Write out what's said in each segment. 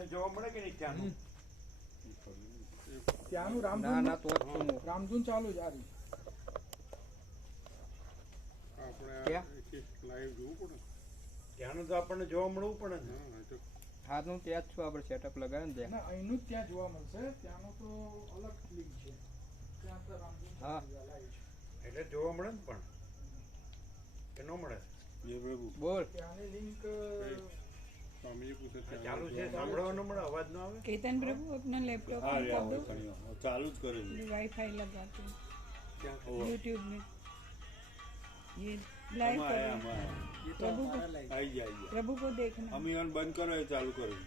તમને જોવા મળે કે નહીં ત્યાંનું? ત્યાંનું રામધૂન ના તો જ છું રામધૂન ચાલુ જ આ રહી. લાઈવ જોવું પડે. ત્યાંનું તો આપણને જોવા મળવું પડે ને. હા હું ત્યાં જ છું. આપણે સેટઅપ લગાવે ને ત્યાં. ના અહીંનું જ ત્યાં જોવા મળશે. ત્યાંનું તો અલગ લિંક છે. ત્યાં તો રામધૂન હા. લાઈવ છે. એટલે જોવા મળે ને પણ કે ન મળે? બોલ. ત્યાંની લિંક સ્વામીજી પૂછે ચાલુ છે, સાંભળવા ન મળે, અવાજ ન આવે. केतन प्रभु अपना लैपटॉप ऑन कर दो, चालू ज करे वाईफाई लगा के ओ, यूट्यूब में ये लाइव करो, प्रभु को आई जाइए प्रभु को देखना। हम यहाँ बंद करो या चालू करो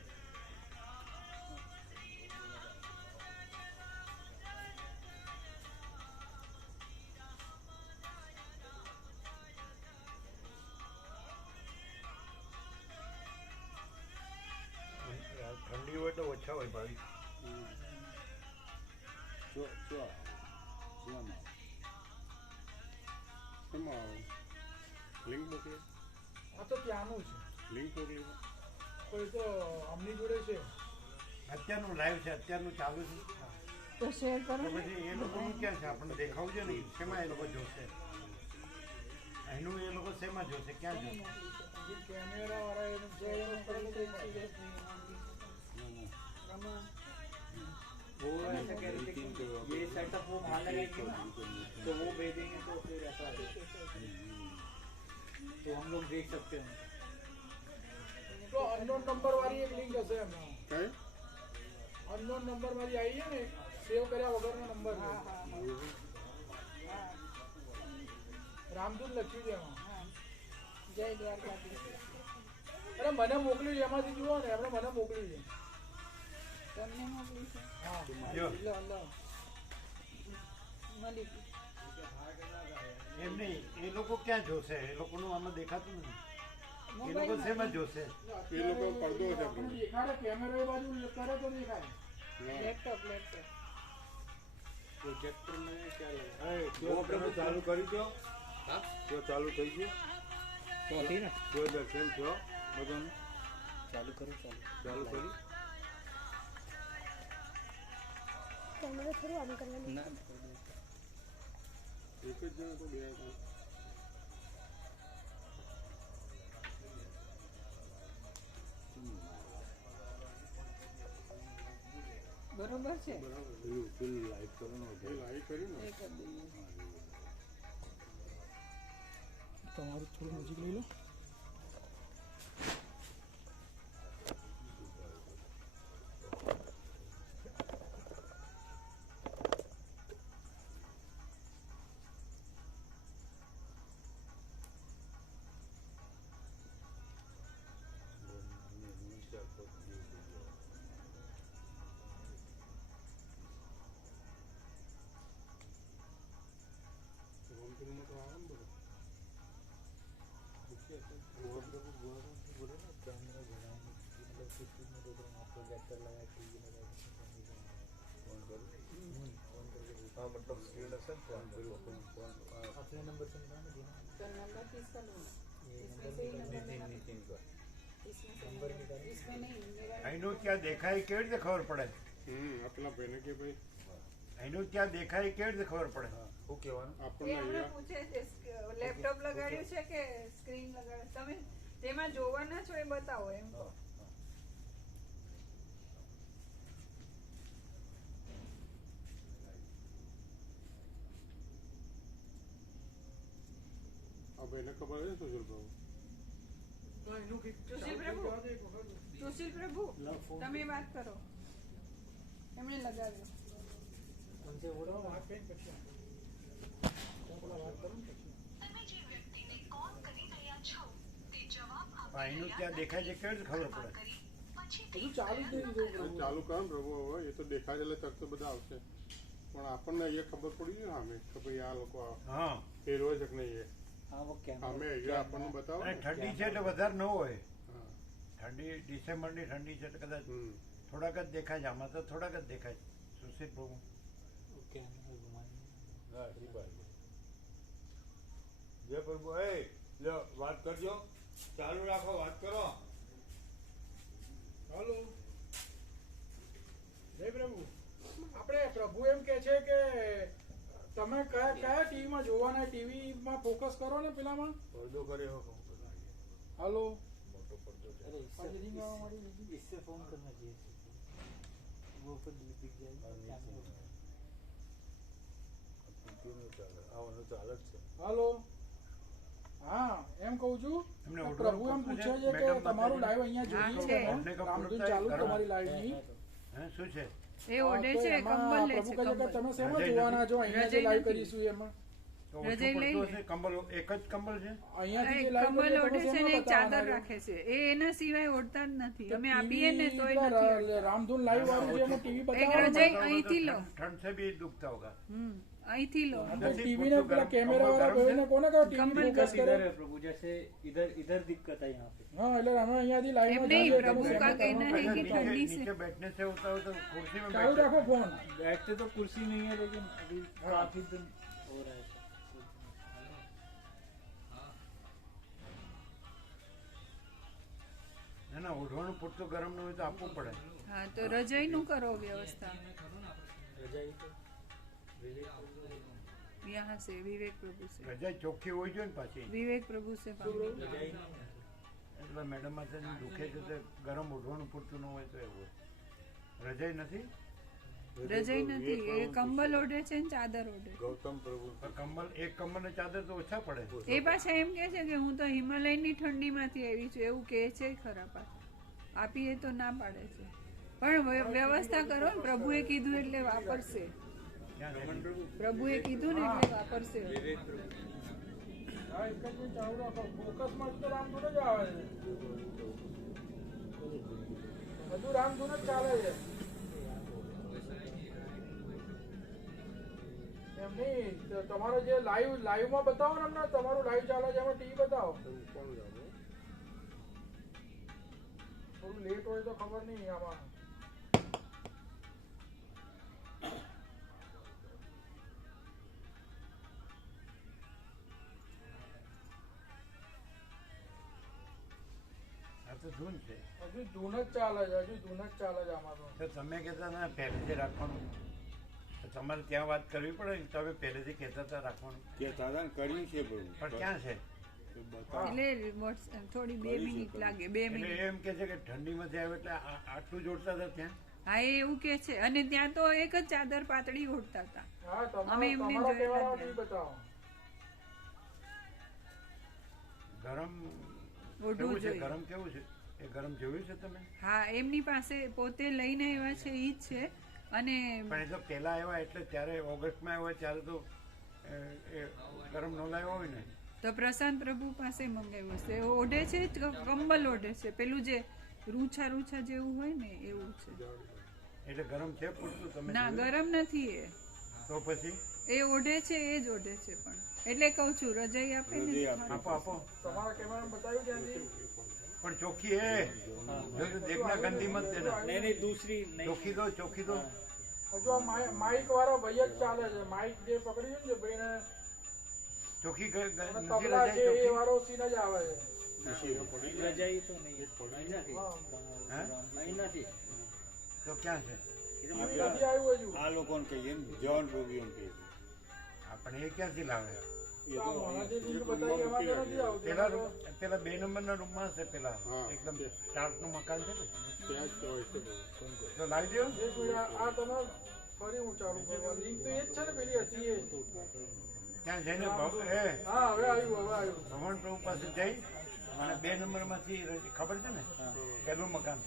ઠંડી હોય તો ઓછા હોય ભાઈ. जो जो यहाँ શેમાં આવે? લિંક મોકલી. આ તો ત્યાંનું છે. લિંક મોકલી. કોઈ તો આમની જોડે છે. અત્યારનું લાઈવ છે, અત્યારનું ચાલુ છે. तो शेयर તો करो। પછી એ લોકોનું ક્યાં છે? આપણને દેખાવું છે ને, શેમાં એ લોકો જોશે? એનું એ લોકો શેમાં જોશે? ક્યાં જોશે? જે કેમેરા વાળા એનું છે એનું કરેલું છે. वो ऐसा कह रहे थे कि ये सेटअप वो वहाँ लगाएंगे ना तो वो भेजेंगे तो फिर ऐसा तो हम लोग देख सकते हैं। તો અનનોન નંબર વાળી એક લિંક હશે એમાં. કઈ? અનનોન નંબર વાળી આવી છે ને, સેવ કર્યા વગરનો નંબર છે. રામધૂન લખ્યું છે એમાં. जय द्वारकाधीश। અરે મને મોકલ્યું છે એમાંથી જુઓ ને, એમણે મને મોકલ્યું છે. તમને મોકલી છે? હા જો લો લો મળી ગયું। એમ નહીં, એ લોકો ક્યાં જોશે? એ લોકોનું આમાં દેખાતું નથી. એ લોકો શેમાં જોશે? એ લોકો પડદો છે આપણે દેખાડે કેમેરો એ બાજુ કરે તો દેખાય. लैपटॉप लैपटॉप प्रोजेक्टर में क्या लगा? वो प्रभु चालू करी दो हाँ जो चालू થઈ ગયું तो थी ना જો દર્શન છો બધાને चालू करो ચાલુ કરી कैमरा थोड़ी ऑन करना ना એક જ જણા તો બે હતા. बरोबर છે। પેલું પેલું લાઈવ કરવાનું એ લાઈવ કર્યું ને. એ કરી દઈએ। તમારું થોડું નજીક લઈ લો. હોમસ્કૂલમાં તો આવે ને બધું. પૂછીએ તો. हाँ मतलब स्क्रीन हसन फोन करो अपने नंबर से तो नंबर किसका लूँ? इसमें से ही नंबर लेना। नितिन का इसमें से नंबर इसमें नहीं मेरा અહીંનું ક્યાં દેખાય કેવી રીતે ખબર પડે? આ પેલા ભાઈને કે ભાઈ અહીંનું ક્યાં દેખાય કેવી રીતે ખબર પડે? શું કહેવાનું એ આપણને હમણાં અહીંયા પૂછે છે લેપટોપ લગાડ્યું છે કે સ્ક્રીન લગાડ્યું? તમે જેમાં જોવાના છો એ બતાવો એમ કહો। આ ભાઈને ખબર છે સુશીલ ભાઈ. તો એનું કંઈક સુશીલ ચાલુ પ્રભુ? થઈ જવા દે એક વખત. સુશીલ પ્રભુ તમે વાત કરો, એમણે લગાવ્યો। उनसे बोलो વાત કરીને પછી આપણે. પેલા વાત કરું ને પછી. અહીંનું ક્યાં દેખાય છે કેવી રીતે ખબર પડે? બધું ચાલુ જ નહીં જોવું પ્રભુ. ચાલુ કરો ને પ્રભુ. હવે એ તો દેખાય એટલે તરત તો બધા આવશે. પણ આપણને અહીંયા ખબર પડી ને સામે કે ભાઈ આ લોકો હા, ફેરવે છે કે નહીં. हाँ वो क्या સામે અહીંયા આપણને બતાવો અને ને. ઠંડી છે તો વધારે ન હોય. હા. ઠંડી ડિસેમ્બરની ઠંડી છે તો કદાચ હમ. થોડાક જ દેખાય છે. આમાં તો થોડાક જ દેખાય છે. સુશીલ પ્રભુ क्या घुमाने હા ઠીક છે જય પ્રભુ એ લો વાત કરજો ચાલુ રાખો વાત કરો હાલો તમે કયા ટીવીમાં જોવાના? ટીવીમાં ફોકસ કરો ને પેલામાં. पर्दो करे हो હાલો, मोटो पर्दो है अरे आज रिंग आवा हमारी इससे फोन करना चाहिए वो फिर दिख जाएगा क्यों चाले આવવાનું ચાલે જ છે હાલો. હા, એમ કહું છું એમને કે ઓઢવાનું પ્રભુ એમ પૂછતું પૂછે છે છે, કે મેડમ તમારું માતાજી. લાઈવ અહીંયા હા, જોઈએ છે. છે ને? રામધૂન ચાલુ જ તમારી લાઈવની. હે શું છે એ ઓઢે તો છે, એમાં કંબલ લે પ્રભુ છે, કહે છે કે કંબલ. તમે શેમાં રજાઈ જોવાના છો? અહીંયા જે રજાઈ લાઈવ નથી. કરીશું એમાં. તો ઓછું રજાઈ લઈ પડતું લે. હશે કમ્બલ એક જ કમ્બલ છે અહીંયાથી જે એ લાઈવ કંબલ કરીએ ઓઢે તમે છે ને શેમાં એક ચાદર બતાવવાના? રાખે છે. એ એના સિવાય ઓઢતા જ નથી. તો અમે આપીએ ને TV તોય નથી ઓઢતા. રામધૂન લાઈવ વાળું છે એમાં ટીવી એક બતાવવાનું. રજાઈ અહીંથી લો. ठंड से भी दुखता होगा અહીંથી લો. નથી ટીવી ને પેલા પૂરતું કેમેરા વાળા ગરમ છે? ભાઈને કોને કહો ટીવી કંબલ ફોકસ इधर કરે? है प्रभु जैसे इधर इधर दिक्कत है यहाँ पे હા, એટલે અમે અહીંયાથી લાઈવ એમ માં નહીં, જોઈએ પ્રભુ તમે કા શેમાં કહેના કરવાનું? है कि ठंडी से नीचे बैठने से होता हो तो कुर्सी में ચાલુ बैठो રાખો ફોન. बैठते तो कुर्सी नहीं है लेकिन अभी काफी दिन हो रहा है ના ના ઓઢવાનું પૂરતું ગરમ ન હોય તો આપવું પડે હા, તો રજાઈનું કરો વ્યવસ્થા. रजाई तो यहाँ से विवेक प्रभु से રજાઈ ચોખ્ખી હોવી જોઈએ ને પાછી विवेक प्रभु से पाऊंगी. रजाई એટલે મેડમ માતાજી દુખે છે તો ગરમ ઓઢવાનું પૂરતું ન હોય તો એવું હોય રજાઈ નથી રજાઈ નથી, એ કંબલ ઓઢે છે ને ચાદર ઓઢે છે. गौतम प्रभु પણ કમ્બલ એક કમ્બલ ને ચાદર તો ઓછા પડે એ પાછા એમ કે છે કે હું તો હિમાલયની ઠંડીમાંથી આવી છું એવું કહે છે ખરા પાછા. આપીએ તો ના પાડે છે. પણ વ્યવસ્થા કરો ને, પ્રભુએ કીધું એટલે વાપરશે. ક્યાં છે? પ્રભુએ કીધું ને એટલે વાપરશે. હા, એક જ મિનિટ ચાલુ રાખો. ફોકસમાં તો રામધૂન જ આવે છે. બધું રામધૂન જ ચાલે છે. એમ નહીં, તો તમારો જે લાઈવમાં બતાવો ને અમને, તમારું લાઈવ ચાલે છે એમાં ટીવી બતાવો. કોણ જાણે થોડું લેટ હોય તો ખબર નહીં આમાં. આ તો ધૂન છે હજુ ધૂન જ ચાલે છે, હજુ ધૂન જ ચાલે છે આમાં તો. તો તમે કહેતા ને પહેલેથી રાખવાનું તો તમારે ત્યાં વાત કરવી પડે ને તમે પહેલેથી કહેતા હતા રાખવાનું કે સાધન કર્યું છે પ્રભુ પણ ક્યાં છે એટલે થોડી 2 મિનિટ લાગે, 2 એટલે મિનિટ. એમ કે છે કે ઠંડીમાંથી આવે એટલે આટલું જોડતા હતા ત્યાં હા, એ એવું કે છે. અને ત્યાં તો એક જ ચાદર પાતળી ઓઢતા હતા. હા, અમે એમને તમારા જોયેલા કહેવાનો જ ટીવી બતાવો. ગરમ ઓઢવું કેવું છે જોઈએ. ગરમ કેવું છે એ ગરમ જોયું છે તમે હા, એમની પાસે પોતે લઈને આવ્યા છે ઈ જ છે. અને પણ એ તો પહેલા આવ્યા એટલે ત્યારે ઓગસ્ટમાં આવ્યા ત્યારે તો એ ગરમ ન લાવ્યો હોય ને તો પ્રશાંત પ્રભુ પાસે મંગાવ્યું છે. ઓઢે છે જ, કંબલ ઓઢે છે. પેલું જે રૂછા રૂછા જેવું હોય ને એવું છે. એટલે ગરમ છે પૂરતું તમે ના, જોયું? ગરમ નથી એ. તો પછી એ ઓઢે છે, એ જ ઓઢે છે. પણ એટલે કહું છું રજાઈ આપે ને રજાઈ આપે. આપો આપો તમારા કેમેરામાં બતાવ્યું ત્યાંથી? પણ ચોખ્ખી હે જો તો દેખના ગંદી મત દેના नहीं नहीं दूसरी नहीं ચોખ્ખી દો ચોખ્ખી દો હજુ આ માઇક વાળો ભાઈ જ ચાલે છે. માઇક જે પકડ્યું ને ભાઈને ચોખ્ખી અને નથી તબલા રજાઈ છે એ ચોખ્ખી વાળો સીન જ આવે છે. रजाई तो नहीं है હે नहीं नहीं તો ક્યાં છે ટીવી નથી આવ્યું હજુ. આ લોકોને કહીએ ને જવાન પ્રભુ એમ કહે છે આપણે એ ક્યાંથી લાવે એ આ તો મને જે લિંક બતાવી એમાં તો નથી આવતું. પેલા પેલા 2 નંબરના રૂમમાં હશે પેલા હા. એકદમ સ્ટાર્ટનું મકાન છે ને ત્યાં જ હોય છે બધું. તો લાવી દો એક મિનિટ, આ તમે ફરી હું ચાલુ કરવા. લિંક તો એ જ છે ને પેલી હતી એ. ત્યાં જઈને હા, હવે આવ્યું. ભગવાન પ્રભુ પાસે જઈ અને 2 નંબરમાંથી ખબર છે ને પેલું મકાન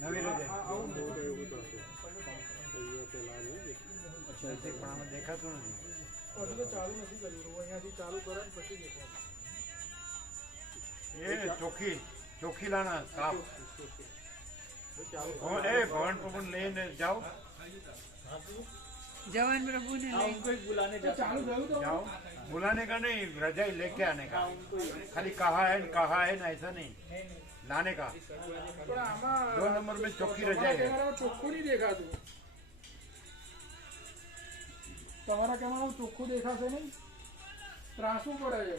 નવી રજાઈ આવું બહુ તો એવું તો હશે. અહીંયા પેલા નહીં નથી, પણ આમાં દેખાતું નથી હજુ તો ચાલુ નથી કર્યું. અહીંયાથી ચાલુ કરે ને પછી દેખાય. એ ચોખ્ખી લાના સાફ ભગવાન પ્રભુ લઈને જાઓ જવાન પ્રભુને हाँ લઈ उनको ही बुलाने તો जाते ચાલુ થયું તો जाओ बुलाने का नहीं रजाई लेके आने का खाली कहा है ना ऐसा नहीं लाने का પણ આમાં 2 नंबर में चौकी તમારા रजाई है કેમેરામાં ચોખ્ખું નહીં દેખાતું. તમારા કેમેરામાં ચોખ્ખું દેખાશે નહીં. ત્રાસું પડે છે.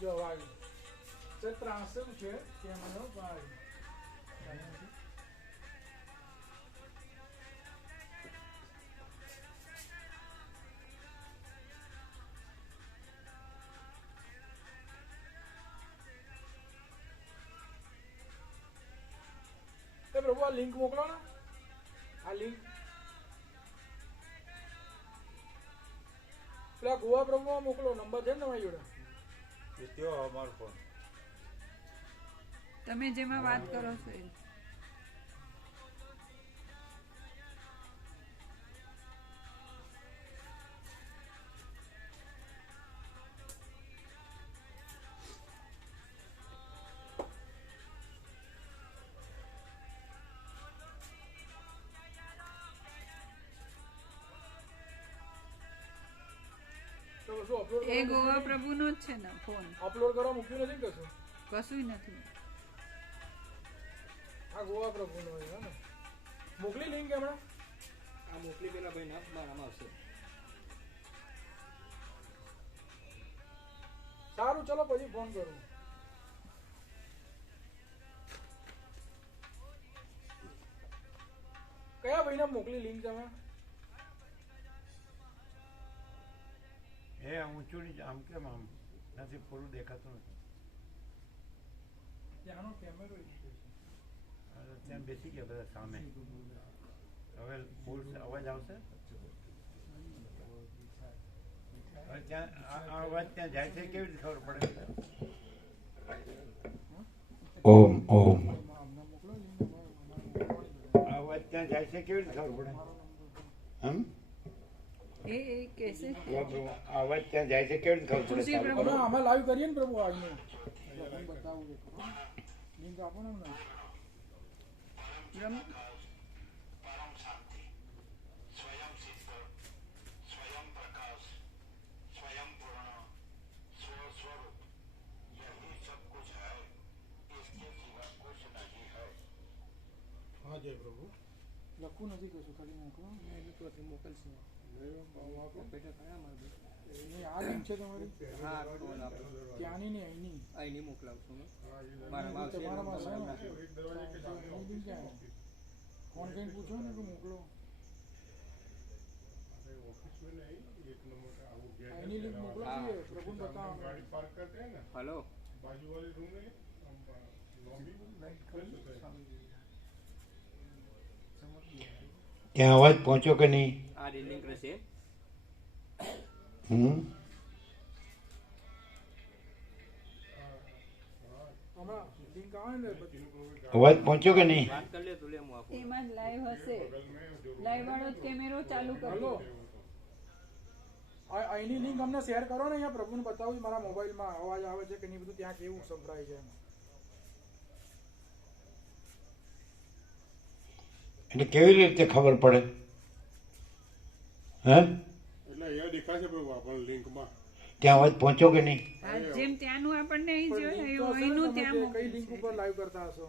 જો આવ્યું. તે ત્રાસું છે કેમેરો ભાઈ. લિંક મોકલો ને, આ લિંક પેલા ગોવા પ્રભુમાં મોકલો. નંબર છે ને તમારી જોડે? એ કયો અમારો ફોન? તમે જેમાં વાત કરો છો એ. તો શું અપલોડ એ ગોવા પ્રભુનો જ છે ને ફોન. અપલોડ કરવા મૂક્યું નથી ને કશું? કશું નથી. આ ગોવા પ્રભુનો છે ને. મોકલી લિંક હમણાં. આ મોકલી પેલા ભાઈ ના મારામાં આવશે. સારું ચલો પછી ફોન કરું. કયા ભાઈને મોકલી લિંક તમે? એ ઊંચું નહીં, આમ કેમ આમ નથી, પૂરું દેખાતું નથી. ત્યાંનો કેમેરો હવે ત્યાં બેસી ગયા બધા સામે. હવે ફૂલ અવાજ આવશે. હવે ત્યાં આ અવાજ ત્યાં જાય છે કેવી રીતે ખબર પડે? ઓમ ઓમ આ અવાજ ત્યાં જાય છે કેવી રીતે ખબર પડે? હમ એ કહેશે આ અવાજ ત્યાં જાય છે કેવી રીતે ખબર તુલસી પડે? પ્રભુ. અમે લાઈવ કરીએ ને પ્રભુ આજનું બતાવું છે. લિંક આપો ને અમને. રમ- હા જય પ્રભુ. લખવું નથી કશું, ખાલી મોકલો. ત્યાંથી મોકલશે. પેટા કયા મારે? નહીં, આ લિંક છે તમારી? હા ફોન આપો. ત્યાંની નહીં, અહીંની. અહીંની મોકલાવશું મેં. મારામાં આવશે. તમારામાં હશે ને? એક દરવાજે કે અહીંની લિંક ક્યાં છે? ફોન કરીને પૂછો ને કે મોકલો. ऑफिस में नहीं, एक नंबर का वो गेट અહીંની લિંક મોકલો જોઈએ, પ્રભુને બતાવો. गाड़ी पार्क करते हैं ना, હલો. बाजू वाले रूम में लॉबी ત્યાં અવાજ પહોંચ્યો કે નહીં? આ લિંક રહેશે. હમ હમણાં લિંક આવે ને અવાજ પહોંચ્યો કે નહીં? વાત કરી લે તું લે હું આપું. એમાં જ લાઈવ હશે. લાઈવ વાળો જ કેમેરો ચાલુ હલો, કરજો. અહીંની લિંક અમને શેર કરો ને. અહીંયા પ્રભુને બતાવું છું મારા મોબાઈલમાં અવાજ આવે છે કે નહીં, બધું ત્યાં કેવું સંભળાય છે એમ. એટલે કેવી રીતે ખબર પડે? હે એટલે અહીંયા દેખાય છે પ્રભુ આપણને લિંકમાં. ત્યાં અવાજ પહોંચ્યો કે નહીં? આ જેમ ત્યાંનું આપણને અહીં પણ જોઈએ link તો હશે ને, અહીંનું તમે ત્યાં જે કઈ મોકલે લિંક છે. ઉપર લાઈવ કરતા હશો?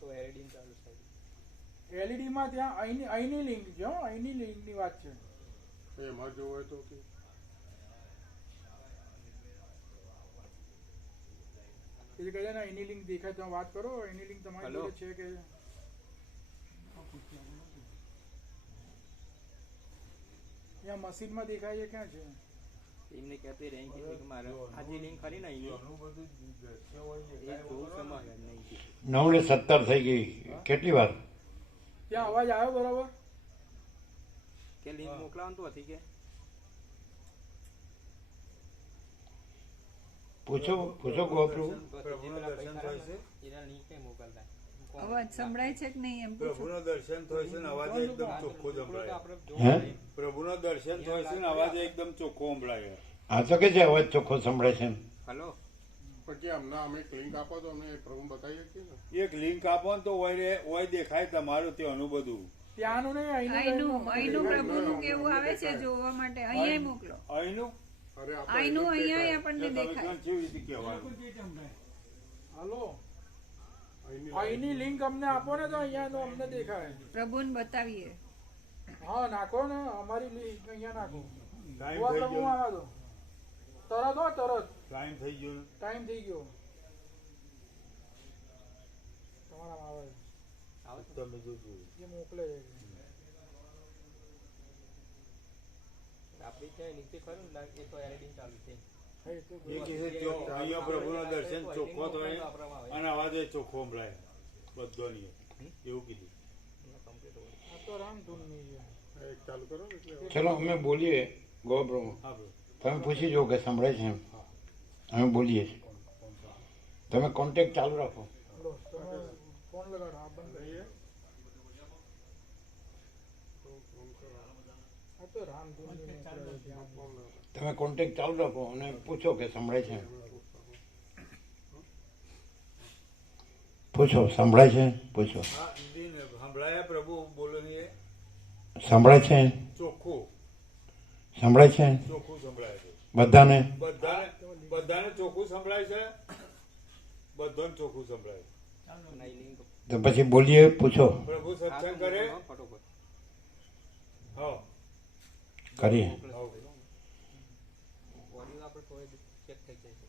તો એડિંગ ચાલુ છે. LED માં ત્યાં અહીંની લિંક છે હો, અહીંની લિંકની વાત છે. એમાં જોવું હોય તો કે એ કહે છે ને અહીંની લિંક દેખાય તમે વાત કરો. અહીંની લિંક તમારી હલો. જોડે છે કે ત્યાં મશીનમાં દેખાય છે ક્યાં છે? એમને કહેતી રહી કે મારે આ જે લિંક ખરી ને અહીંની એ જોવું સમાવે નહીં. 9:17 થઈ ગઈ. કેટલી વાર? ત્યાં અવાજ આવ્યો બરાબર? કે લિંક મોકલાવાનું તો હતી કે પૂછો પૂછો ગોપ્રભુ. પ્રભુનું દર્શન થાય છે. એના લિંક કઈ મોકલતા. અવાજ સંભળાય છે કે નહીં એમ પૂછો. પ્રભુનું દર્શન થાય છે ને અવાજ એકદમ ચોખ્ખો સંભળાય. હે પ્રભુનું દર્શન થાય છે ને અવાજ એકદમ ચોખ્ખો સંભળાય. આ તો કે છે અવાજ ચોખ્ખો સંભળાય છે. હલો. પછી અમને અમે એક લિંક આપો તો અમે પ્રભુ બતાવી શકીએ ને. એક લિંક આપો ને તો ઓય દેખાય તમારું ત્યાંનું બધું. ત્યાંનું નહીં, અહીંનું પ્રભુનું કેવું આવે છે જોવા માટે અહીંયા મોકલો. અહીંનું અરે આપણે અહીંનું અહીંયા આપણને તમે દેખાય. ત્યાં કેવી રીતે કહેવાનું? હલો, અહીંની લિંક અમને આપો ને તો અહીંયા અમને દેખાય. પ્રભુને બતાવીએ. હા નાખો ને, અમારી લિંક અહીંયા નાખો. ટાઈમ ગોવા થઈ પ્રભુ ગયો. આવા દો. તરત હો, તરત. ટાઈમ થઈ ગયો ને. ટાઈમ થઈ ગયો. તમારામાં આવે તમે જોજો. જે મોકલે છે. આપણી ત્યાં નીચે ખરું ને એ તો એડિંગ ચાલુ છે. એ કહે છે અહીંયા પ્રભુના દર્શન ચોખ્ખો થાય અને અવાજ એ ચોખ્ખો સંભળાય બધોની એવું કીધું. આ તો રામધૂનની છે. એક ચાલુ કરો ને એટલે ચલો અમે બોલીએ ગોપ્રભુ, હા પ્રભુ. તમે પૂછી જો કે સંભળાય છે એમ. અમે બોલીએ છીએ, તમે કોન્ટેક્ટ ચાલુ રાખો. લો, તમે ફોન લગાડો. આ બંધ કરીએ. આ તો રામધૂનની નીકળે છે ત્યાં. તમે કોન્ટેક્ટ ચાલુ રાખો અને પૂછો કે સંભળાય છે એમ. પૂછો સંભળાય છે, પૂછો હા દિન સંભળાયા પ્રભુ બોલો ને એ સંભળાય છે, ચોખ્ખું સંભળાય છે ચોખ્ખું સંભળાય છે. બધાને. બધાને ચોખ્ખું સંભળાય છે. બધાને ચોખ્ખું સંભળાય છે. અને એ લિંક તો પછી બોલીએ, પૂછો, પ્રભુ સત્સંગ કરે. ફટોફટ હા કરીએ. ઓડિયો આપણે કોઈ ચેક થઈ જાય છે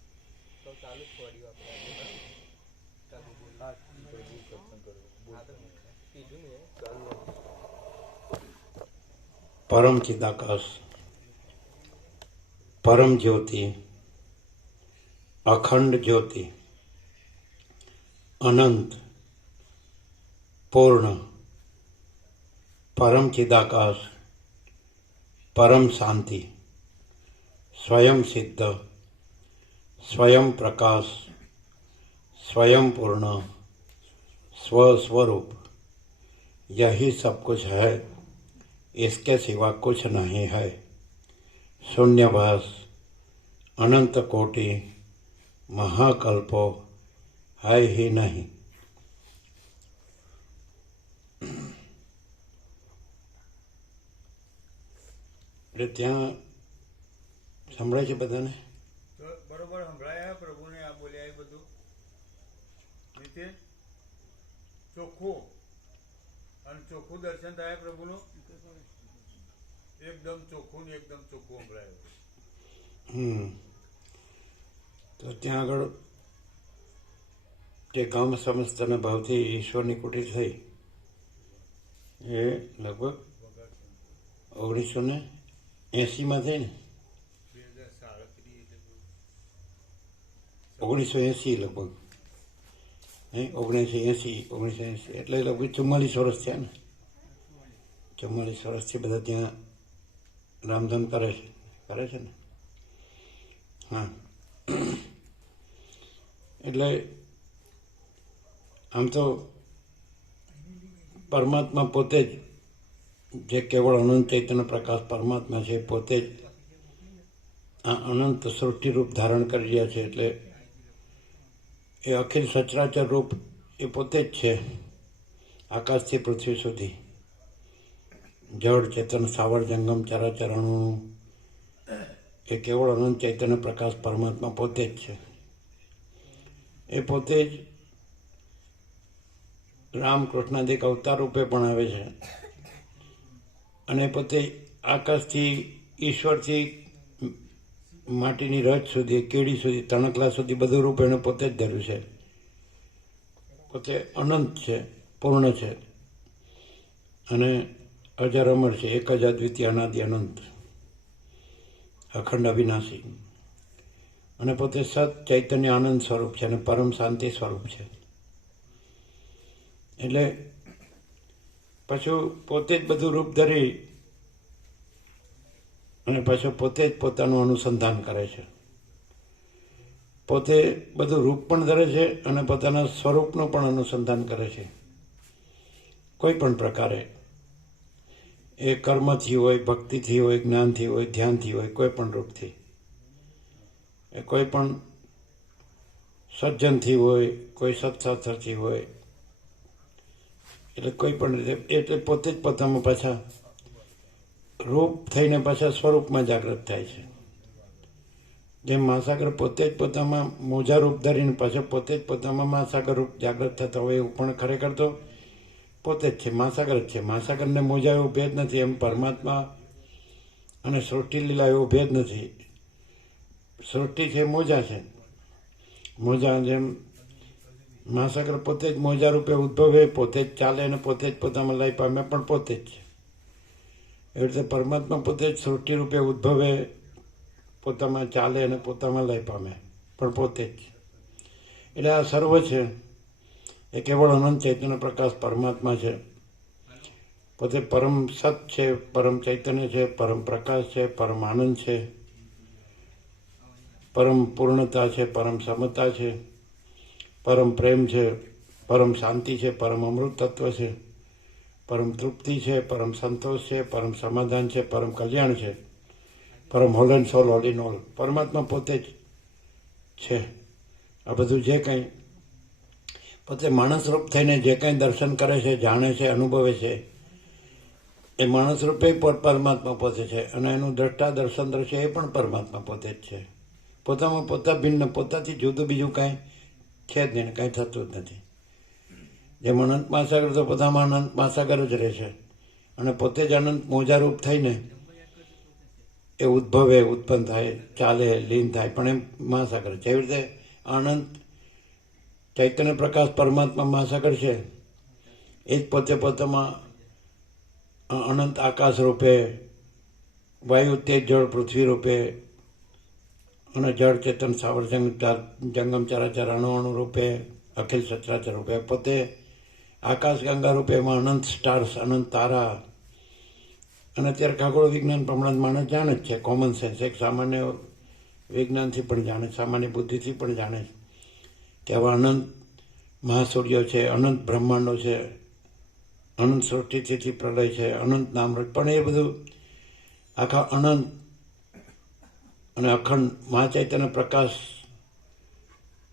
તો ચાલુ જ ઓડિયો આપણે ચાલુ બોલ. હા પ્રભુ સત્સંગ કરે. હા તો કીધું ને ચાલુ. પરમ ચિદાકાશ, પરમ જ્યોતિ, અખંડ જ્યોતિ, અનંત, પૂર્ણ, પરમ ચિદાકાશ, પરમ શાંતિ, स्वयं सिद्ध, स्वयं प्रकाश, स्वयं पूर्ण, स्वस्वरूप, यही सब कुछ है, इसके सिवा कुछ नहीं है. शून्यवास, अनंत कोटि, महाकल्पो है ही नहीं. એટલે ત્યાં સંભળાય છે બધાને? તો બરોબર સંભળાયા પ્રભુને આ બોલ્યા એ બધું રીતે ચોખ્ખું અને ચોખ્ખું દર્શન થાય પ્રભુનું. એકદમ ચોખ્ખું ને એકદમ ચોખ્ખું સંભળાયું. તો ત્યાં આગળ જે ગામ સમસ્તના ભાવથી ઈશ્વરની કુટીર થઈ એ લગભગ 1980માં થઈ ને, 1980 લગભગ, 1980 એટલે લગભગ 44 વર્ષ થયા ને. 44 વર્ષથી બધા ત્યાં રામધૂન કરે છે ને. હા, એટલે આમ તો પરમાત્મા પોતે જ, જે કેવળ અનંત ચૈતન્ય પ્રકાશ પરમાત્મા છે, પોતે જ આ અનંત સૃષ્ટિરૂપ ધારણ કરી રહ્યા છે. એટલે એ અખિલ સચરાચર રૂપ એ પોતે જ છે, આકાશથી પૃથ્વી સુધી. જળ ચેતન સાવર જંગમ ચરાચરણનું એ કેવળ અનંત ચૈતન્ય પ્રકાશ પરમાત્મા પોતે જ છે. એ પોતે જ રામકૃષ્ણાદિક અવતાર રૂપે પણ આવે છે અને પોતે આકાશથી ઈશ્વરથી માટીની રચ સુધી, કેડી સુધી, તણકલા સુધી બધું રૂપ એણે પોતે જ ધર્યું છે. પોતે અનંત છે, પૂર્ણ છે અને અજર અમર છે. એક જ અદ્વિતીય અનાદિ અનંત, અખંડ અવિનાશી, અને પોતે સત ચૈતન્ય આનંદ સ્વરૂપ છે અને પરમ શાંતિ સ્વરૂપ છે. એટલે પાછું પોતે જ બધું રૂપ ધરી અને પાછું પોતે જ પોતાનું અનુસંધાન કરે છે. પોતે બધું રૂપ પણ ધરે છે અને પોતાના સ્વરૂપનું પણ અનુસંધાન કરે છે. કોઈ પણ પ્રકારે, એ કર્મથી હોય, ભક્તિથી હોય, જ્ઞાનથી હોય, ધ્યાનથી હોય, કોઈ પણ રૂપથી, એ કોઈ પણ સજ્જનથી હોય, કોઈ સત્શાસ્ત્રથી હોય, એટલે કોઈ પણ રીતે, એટલે પોતે જ પોતામાં પાછા રૂપ થઈને પાછા સ્વરૂપમાં જાગૃત થાય છે. જેમ મહાસાગર પોતે જ પોતામાં મોજા રૂપ ધરીને પાછા પોતે જ પોતામાં મહાસાગર રૂપ જાગૃત થતા હોય, એવું પણ ખરેખર તો પોતે જ છે, મહાસાગર જ છે. મહાસાગરને મોજા એવો ભેદ નથી. એમ પરમાત્મા અને સૃષ્ટિ લીલા એવો ભેદ નથી. સૃષ્ટિ છે, મોજા છે. મોજા જેમ મહાસાગર પોતે જ મોજા રૂપે ઉદ્ભવે, પોતે જ ચાલે અને પોતે જ પોતામાં લઈ પામે પણ પોતે જ છે. એવી રીતે પરમાત્મા પોતે જ સૃષ્ટિ રૂપે ઉદ્ભવે, પોતામાં ચાલે અને પોતામાં લય પામે, પણ પોતે જ. એટલે આ સર્વ છે એ કેવળ અનંત ચૈતન્ય પ્રકાશ પરમાત્મા છે. પોતે પરમ સત છે, પરમ ચૈતન્ય છે, પરમ પ્રકાશ છે, પરમ આનંદ છે, પરમ પૂર્ણતા છે, પરમ સમતા છે, પરમ પ્રેમ છે, પરમ શાંતિ છે, પરમ અમૃત તત્વ છે, પરમ તૃપ્તિ છે, પરમ સંતોષ છે, પરમ સમાધાન છે, પરમ કલ્યાણ છે, પરમ whole and soul, all in all. પરમાત્મા પોતે જ છે. આ બધું જે કંઈ પોતે માણસ રૂપ થઈને જે કંઈ દર્શન કરે છે, જાણે છે, અનુભવે છે, એ માણસ રૂપે પરમાત્મા પોતે છે. અને એનું દ્રષ્ટા દર્શન દ્રશ્ય એ પણ પરમાત્મા પોતે જ છે. પોતામાં પોતા ભિન્ન, પોતાથી જુદું બીજું કાંઈ છે જ નહીં, કાંઈ થતું જ નથી. જેમ અનંત મહાસાગર તો પોતામાં અનંત મહાસાગર જ રહે છે, અને પોતે જ અનંત મોજારૂપ થઈને એ ઉદ્ભવે, ઉત્પન્ન થાય, ચાલે, લીન થાય, પણ એમ મહાસાગર. જેવી રીતે અનંત ચૈતન્ય પ્રકાશ પરમાત્મા મહાસાગર છે, એ જ પોતે પોતામાં અનંત આકાશ રૂપે, વાયુ, તેજ, જળ, પૃથ્વી રૂપે, અને જળ ચેતન સાવર જંગમ ચરાચર અણુ અણુ રૂપે, અખિલ સચરાચર રૂપે, પોતે આકાશ ગંગા રૂપે, એમાં અનંત સ્ટાર્સ, અનંત તારા. અને અત્યારે ખગોળ વિજ્ઞાન પ્રમાણે માણસ જાણે જ છે, કોમન સેન્સ, એક સામાન્ય વિજ્ઞાનથી પણ જાણે, સામાન્ય બુદ્ધિથી પણ જાણે કે આવા અનંત મહાસૂર્યો છે, અનંત બ્રહ્માંડો છે, અનંત સૃષ્ટિથી પ્રલય છે, અનંત નામ. પણ એ બધું આખા અનંત અને અખંડ મહાચૈતન્ય પ્રકાશ,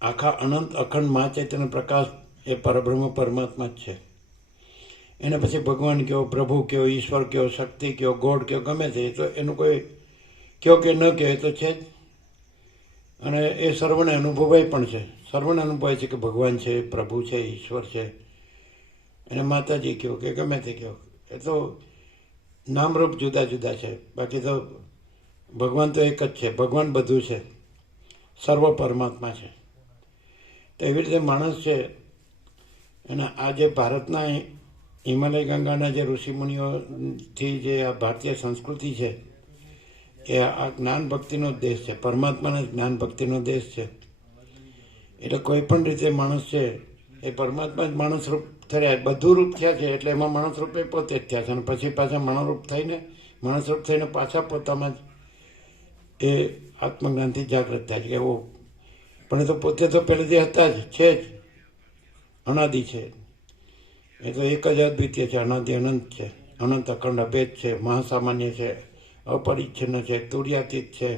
આખા અનંત અખંડ મહાચૈતન્ય પ્રકાશ એ પરબ્રહ્મ પરમાત્મા જ છે. એને પછી ભગવાન કયો, પ્રભુ કયો, ઈશ્વર કયો, શક્તિ કયો, ગોડ કયો, ગમે તે, તો એનું કોઈ કયો કે ન કયો, એ તો છે જ. અને એ સર્વને અનુભવાય પણ છે. સર્વને અનુભવાય છે કે ભગવાન છે, પ્રભુ છે, ઈશ્વર છે, એને માતાજી કયો કે ગમે તે કયો. એ તો નામરૂપ જુદા જુદા છે, બાકી તો ભગવાન તો એક જ છે. ભગવાન બધું છે, સર્વ પરમાત્મા છે. તો એવી રીતે માણસ છે, અને આ જે ભારતના હિમાલય ગંગાના જે ઋષિમુનિઓથી જે આ ભારતીય સંસ્કૃતિ છે, એ આ જ્ઞાન ભક્તિનો દેશ છે, પરમાત્માના જ્ઞાન ભક્તિનો દેશ છે. એટલે કોઈ પણ રીતે માણસ છે એ પરમાત્મા જ માણસ રૂપ થયા, બધું રૂપ થયા છે. એટલે એમાં માણસ રૂપે પોતે જ થયા છે, અને પછી પાછા માણસ રૂપ થઈને પાછા પોતામાં જ એ આત્મજ્ઞાનથી જાગૃત થાય છે. એવો પણ એ તો પોતે તો પહેલેથી હતા જ, છે જ, અનાદિ છે. એ તો એક જ અદ્વિતીય છે, અનાદિ અનંત છે, અનંત અખંડ અભેદ છે, મહાસામાન્ય છે, અપરિચ્છિન્ન છે, તુર્યાતીત છે,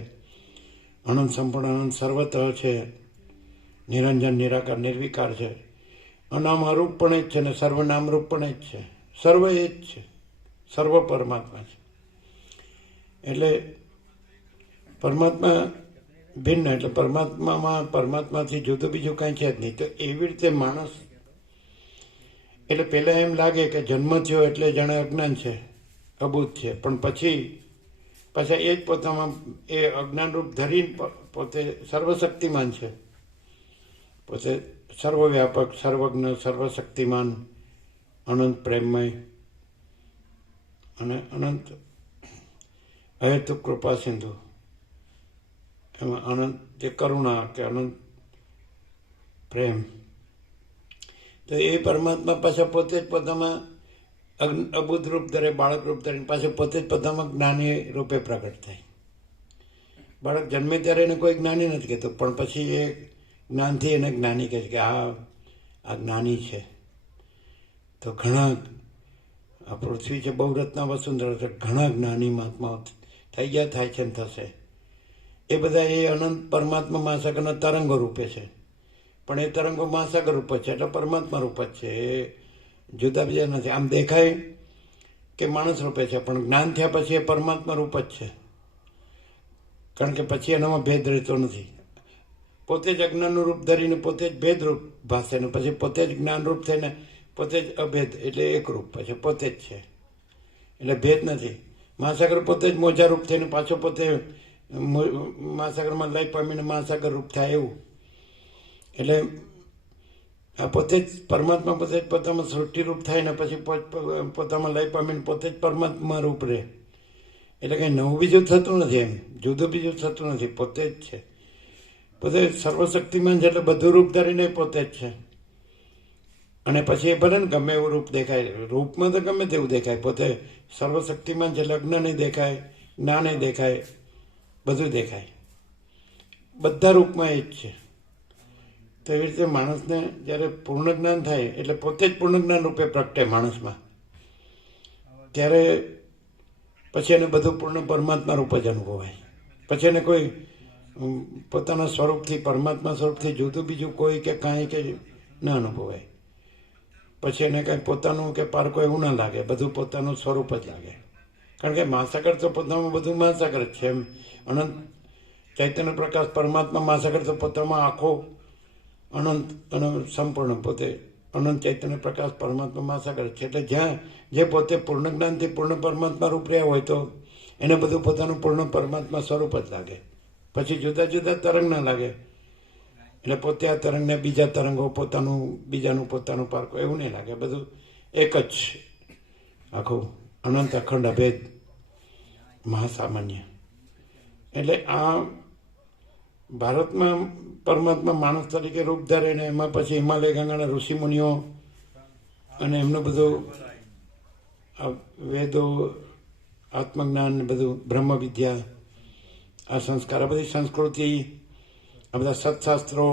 અનંત સંપૂર્ણ, અનંત સર્વતઃ છે, નિરંજન, નિરાકાર, નિર્વિકાર છે, અનામ અરૂપ પણ જ છે, ને સર્વનામરૂપ પણ જ છે. સર્વ એ જ છે, સર્વ પરમાત્મા છે. એટલે પરમાત્મા ભિન્ન, એટલે પરમાત્માથી જુદું બીજું કાંઈ છે જ નહીં. તો એવી રીતે માણસ, એટલે પહેલાં એમ લાગે કે જન્મ થયો એટલે જાણે અજ્ઞાન છે, અબૂધ છે, પણ પછી પાછા એ જ પોતામાં એ અજ્ઞાનરૂપ ધરીને પોતે સર્વશક્તિમાન છે, પોતે સર્વવ્યાપક, સર્વજ્ઞ, સર્વશક્તિમાન, અનંત પ્રેમમય અને અનંત અહેતુક કૃપા સિંધુ. એમાં અનંત જે કરુણા કે અનંત પ્રેમ. તો એ પરમાત્મા પાછા પોતે જ પોતામાં અબુદ્ધ રૂપ ધરે, બાળક રૂપ ધરે, પાછા પોતે જ પોતામાં જ્ઞાની રૂપે પ્રગટ થાય. બાળક જન્મે ત્યારે એને કોઈ જ્ઞાની નથી કહેતો, પણ પછી એ જ્ઞાનથી એને જ્ઞાની કહે છે કે આ જ્ઞાની છે. તો ઘણા આ પૃથ્વી છે, બહુ રત્ના વસુંધરા છે, ઘણા જ્ઞાની મહાત્માઓ થઈ ગયા, થાય છે ને થશે. એ બધા એ અનંત પરમાત્મા મહાસાગરના તરંગો રૂપે છે, પણ એ તરંગો મહાસાગર રૂપ જ છે, એટલે પરમાત્મા રૂપ જ છે. એ જુદા બીજા નથી. આમ દેખાય કે માણસ રૂપે છે, પણ જ્ઞાન થયા પછી એ પરમાત્મા રૂપ જ છે, કારણ કે પછી એનામાં ભેદ રહેતો નથી. પોતે જ અજ્ઞાનનું રૂપ ધરીને પોતે જ ભેદ રૂપ ભાષે, ને પછી પોતે જ જ્ઞાન રૂપ થઈને પોતે જ અભેદ, એટલે એક રૂપ પછી પોતે જ છે, એટલે ભેદ નથી. મહાસાગર પોતે જ મોજા રૂપ થઈને પાછો પોતે મહાસાગરમાં લઈ પામીને મહાસાગર રૂપ થાય એવું. એટલે આ પોતે જ પરમાત્મા પોતે જ પોતામાં સૃષ્ટિ રૂપ થાય ને પછી પોતામાં લઈ પામીને પોતે જ પરમાત્મા રૂપ રહે. એટલે કંઈ નવું બીજું થતું નથી. એમ જુદું બીજું થતું નથી, પોતે જ છે. પોતે સર્વશક્તિમાન છે એટલે બધું રૂપ ધરીને પોતે જ છે. અને પછી એ ભલે ને ગમે એવું રૂપ દેખાય, રૂપમાં તો ગમે તેવું દેખાય, પોતે સર્વશક્તિમાન છે એટલે અજ્ઞાન દેખાય, જ્ઞાન દેખાય, બધું દેખાય, બધા રૂપમાં એ જ છે. તો એવી રીતે માણસને જ્યારે પૂર્ણ જ્ઞાન થાય એટલે પોતે જ પૂર્ણ જ્ઞાન રૂપે પ્રગટે માણસમાં, ત્યારે પછી એને બધું પૂર્ણ પરમાત્મા રૂપ જ અનુભવાય. પછી એને કોઈ પોતાના સ્વરૂપથી, પરમાત્મા સ્વરૂપથી જુદું બીજું કોઈ કે કાંઈ કે ના અનુભવાય. પછી એને કાંઈ પોતાનું કે પારકો એવું ના લાગે, બધું પોતાનું સ્વરૂપ જ લાગે. કારણ કે મહાસાગર તો પોતામાં બધું મહાસાગર જ છે. એમ અનંત ચૈતન્ય પ્રકાશ પરમાત્મા મહાસાગર તો પોતામાં આખો અનંત અને સંપૂર્ણ પોતે અનંત ચૈતન્ય પ્રકાશ પરમાત્મા મહાસાગર છે. એટલે જ્યાં જે પોતે પૂર્ણ જ્ઞાનથી પૂર્ણ પરમાત્મા રૂપ રહ્યા હોય તો એને બધું પોતાનું પૂર્ણ પરમાત્મા સ્વરૂપ જ લાગે. પછી જુદા જુદા તરંગ ના લાગે. એટલે પોતે આ તરંગને બીજા તરંગો પોતાનું, બીજાનું પોતાનું પારકો એવું નહીં લાગે. બધું એક જ આખું અનંત અખંડ અભેદ મહાસામાન્ય. એટલે આ ભારતમાં પરમાત્મા માણસ તરીકે રૂપ ધરે ને એમાં પછી હિમાલય ગંગાના ઋષિમુનિઓ અને એમનું બધું વેદો, આત્મજ્ઞાન, બધું બ્રહ્મ વિદ્યા, આ સંસ્કાર, આ બધી સંસ્કૃતિ, આ બધા સત્શાસ્ત્રો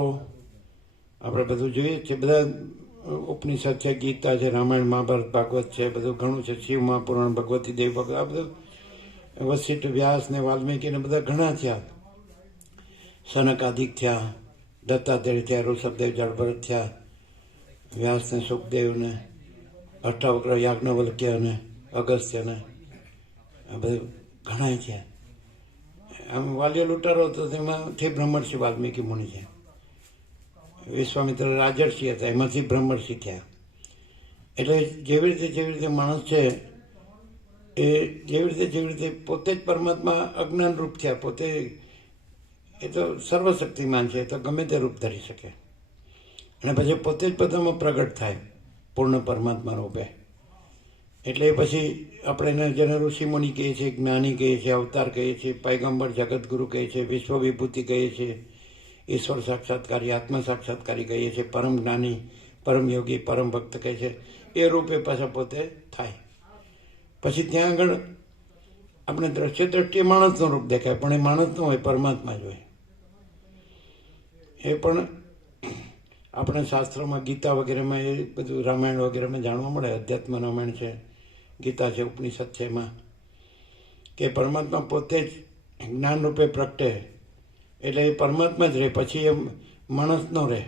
આપણે બધું જોઈએ છે. બધા ઉપનિષદ છે, ગીતા છે, રામાયણ, મહાભારત, ભાગવત છે, બધું ઘણું છે. શિવ મહાપુરાણ, ભગવતી દેવ ભગવત, આ બધું વશિષ્ઠ, વ્યાસ ને વાલ્મીકી ને બધા ઘણા થયા. સનકાદિક થયા, દત્તાત્રેય થયા, ઋષભદેવ, જળભરત થયા, વ્યાસ ને સુખદેવ ને અષ્ટાવક્ર, યાજ્ઞવલ્ક્ય ને અગસ્ત્ય ને આ બધું ઘણા છે. આમ વાલ્ય લૂંટારો હતો તેમાંથી બ્રહ્મર્ષિ વાલ્મીકી મુનિ છે. વિશ્વામિત્ર રાજર્ષિ હતા, એમાંથી બ્રહ્મર્ષિ થયા. એટલે જેવી રીતે માણસ છે એ જેવી રીતે પોતે જ પરમાત્મા અજ્ઞાન રૂપ થયા. પોતે એ તો સર્વશક્તિમાન છે, તો ગમે તે રૂપ ધરી શકે. અને પછી પોતે જ બધામાં પ્રગટ થાય પૂર્ણ પરમાત્મા રૂપે. એટલે પછી આપણે એને જેને ઋષિમુનિ કહીએ છીએ, જ્ઞાની કહીએ છીએ, અવતાર કહીએ છીએ, પૈગંબર, જગતગુરુ કહીએ છીએ, વિશ્વ વિભૂતિ કહીએ છીએ, ઈશ્વર સાક્ષાત્કારી, આત્મ સાક્ષાત્કારી કહીએ છીએ, પરમ જ્ઞાની, પરમ યોગી, પરમ ભક્ત કહે છે. એ રૂપે પાછા પોતે થાય. પછી ત્યાં આગળ આપણે દ્રષ્ટિએ માણસનું રૂપ દેખાય, પણ એ માણસ ન હોય, પરમાત્મા જ હોય. એ પણ આપણે શાસ્ત્રોમાં, ગીતા વગેરેમાં એ બધું, રામાયણ વગેરેમાં જાણવા મળે. અધ્યાત્મ રામાયણ છે, ગીતા છે, ઉપનિષદ છે, એમાં કે પરમાત્મા પોતે જ જ્ઞાન રૂપે પ્રગટે. એટલે એ પરમાત્મા જ રહે, પછી એ માણસ ન રહે.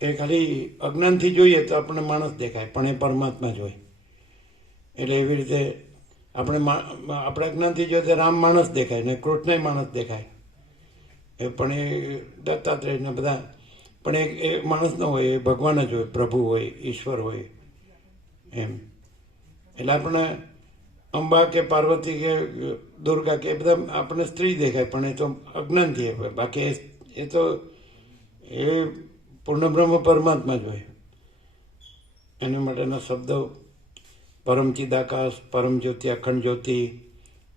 એ ખાલી અજ્ઞાનથી જોઈએ તો આપણને માણસ દેખાય, પણ એ પરમાત્મા જ હોય. એટલે એવી રીતે આપણે અજ્ઞાનથી જોઈએ તો રામ માણસ દેખાય ને કૃષ્ણ માણસ દેખાય. એ પણ એ દત્તાત્રેય ને બધા, પણ એ માણસ ન હોય, એ ભગવાન જ હોય, પ્રભુ હોય, ઈશ્વર હોય એમ. એટલે આપણે અંબા કે પાર્વતી કે દુર્ગા કે બધા આપણને સ્ત્રી દેખાય, પણ એ તો અજ્ઞાનથી હોય. બાકી એ તો એ પૂર્ણ બ્રહ્મ પરમાત્મા જ હોય. એના માટેના શબ્દો પરમ ચિદાકાશ, પરમ જ્યોતિ, અખંડ જ્યોતિ,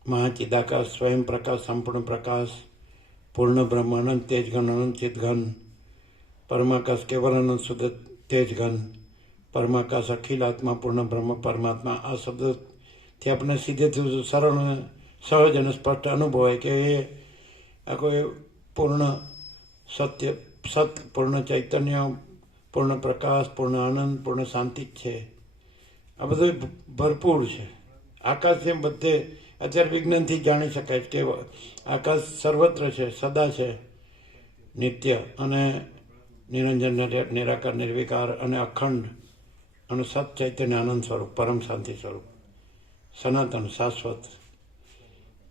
મહાચિદાકાશ, સ્વયં પ્રકાશ, સંપૂર્ણ પ્રકાશ, પૂર્ણ બ્રહ્મ, અનંત તેજઘન, અનંત ચિદઘન, પરમાકાશ, કેવલ અનંત શુદ્ધ તેજઘન, પરમાકાશ, અખિલ આત્મા, પૂર્ણ બ્રહ્મ પરમાત્મા. આ શબ્દોથી આપણે સીધેથી સરળ, સહજ અને સ્પષ્ટ અનુભવાય કે એ આખો એ પૂર્ણ સત્ય, સત, પૂર્ણ ચૈતન્ય, પૂર્ણ પ્રકાશ, પૂર્ણ આનંદ, પૂર્ણ શાંતિ જ છે. આ બધું ભરપૂર છે. આકાશ જેમ બધે અત્યારે વિજ્ઞાનથી જાણી શકાય કે આકાશ સર્વત્ર છે, સદા છે, નિત્ય અને નિરંજન, નિરાકાર, નિર્વિકાર અને અખંડ અને સત ચૈતન્ય આનંદ સ્વરૂપ, પરમ શાંતિ સ્વરૂપ, સનાતન, શાશ્વત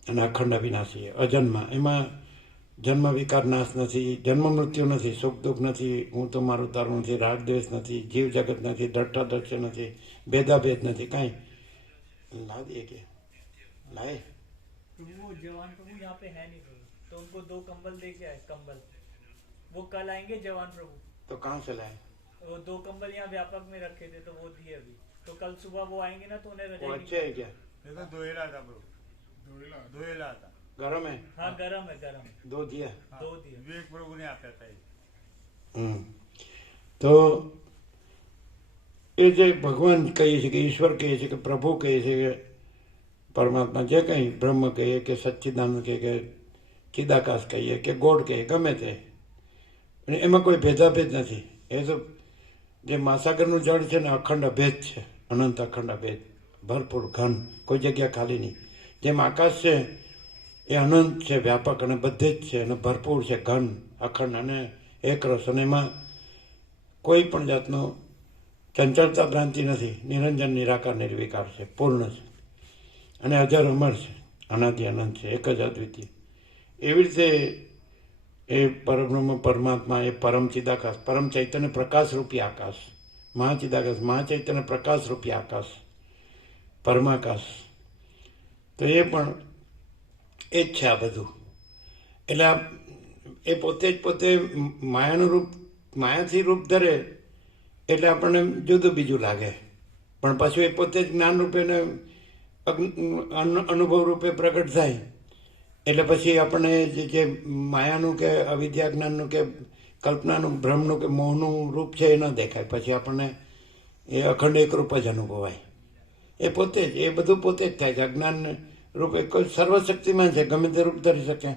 અને અખંડ અવિનાશી, અજન્મ. એમાં જન્મ વિકાર નાશ નથી, જન્મ મૃત્યુ નથી, સુખ દુઃખ નથી, હું તો મારું તારું નથી, રાગ દ્વેષ નથી, જીવ જગત નથી, દ્રષ્ટા દ્રશ્ય નથી, ભેદાભેદ નથી, કાંઈ. ला दिए क्या लाए वो जवान प्रभु यहाँ पे है नहीं प्रभु, तो उनको 2 कंबल दे के आए. कंबल वो कल आएंगे जवान प्रभु. तो कहाँ से लाए? वो 2 कंबल यहाँ व्यापक में रखे थे, तो वो दिए अभी. तो कल सुबह वो आएंगे ना, तो उन्हें वो रजाई अच्छे है क्या? ये तो धोएला था प्रभु, धोएला था. ગરમ હે हाँ गरम है गरम દો દિયા दो दिए વિવેક પ્રભુને આપ્યા હતા એ. તો એ જે ભગવાન કહીએ છીએ કે ઈશ્વર કહીએ છીએ કે પ્રભુ કહીએ છીએ કે પરમાત્મા જે કંઈ બ્રહ્મ કહીએ કે સચ્ચિદાનંદ કહીએ કે ચિદાકાશ કહીએ કે ગોડ કહીએ ગમે તે અને એમાં કોઈ ભેદાભેદ નથી. એ તો જે મહાસાગરનું જળ છે ને અખંડ અભેદ છે, અનંત અખંડ અભેદ, ભરપૂર ઘન, કોઈ જગ્યા ખાલી નહીં. જેમ આકાશ છે એ અનંત છે, વ્યાપક અને બધે જ છે અને ભરપૂર છે, ઘન અખંડ અને એકરસ, અને એમાં કોઈ પણ જાતનો ચંચળતા ભ્રાંતિ નથી. નિરંજન નિરાકાર નિર્વિકાર છે, પૂર્ણ છે અને અજર અમર છે, અનાદિ અનંત છે, એક જ અદ્વિતીય. એવી રીતે એ પરબ્રહ્મ પરમાત્મા એ પરમ ચિદાકાશ, પરમ ચૈતન્ય પ્રકાશ રૂપી આકાશ, મહાચિદાકાશ, મહાચૈતન્ય પ્રકાશ રૂપી આકાશ, પરમાકાશ. તો એ પણ એ જ છે આ બધું. એટલે એ પોતે જ પોતે માયાનું રૂપ, માયાથી રૂપ ધરે એટલે આપણને જુદું બીજું લાગે, પણ પાછું એ પોતે જ જ્ઞાન રૂપે ને અનુભવ રૂપે પ્રગટ થાય એટલે પછી આપણને જે માયાનું કે અવિદ્યા જ્ઞાનનું કે કલ્પનાનું ભ્રમનું કે મોહનું રૂપ છે એ ન દેખાય. પછી આપણને એ અખંડ એક રૂપ જ અનુભવાય. એ પોતે જ, એ બધું પોતે જ થાય છે. અજ્ઞાન રૂપે કોઈ સર્વશક્તિમાન છે, ગમે તે રૂપ ધરી શકે.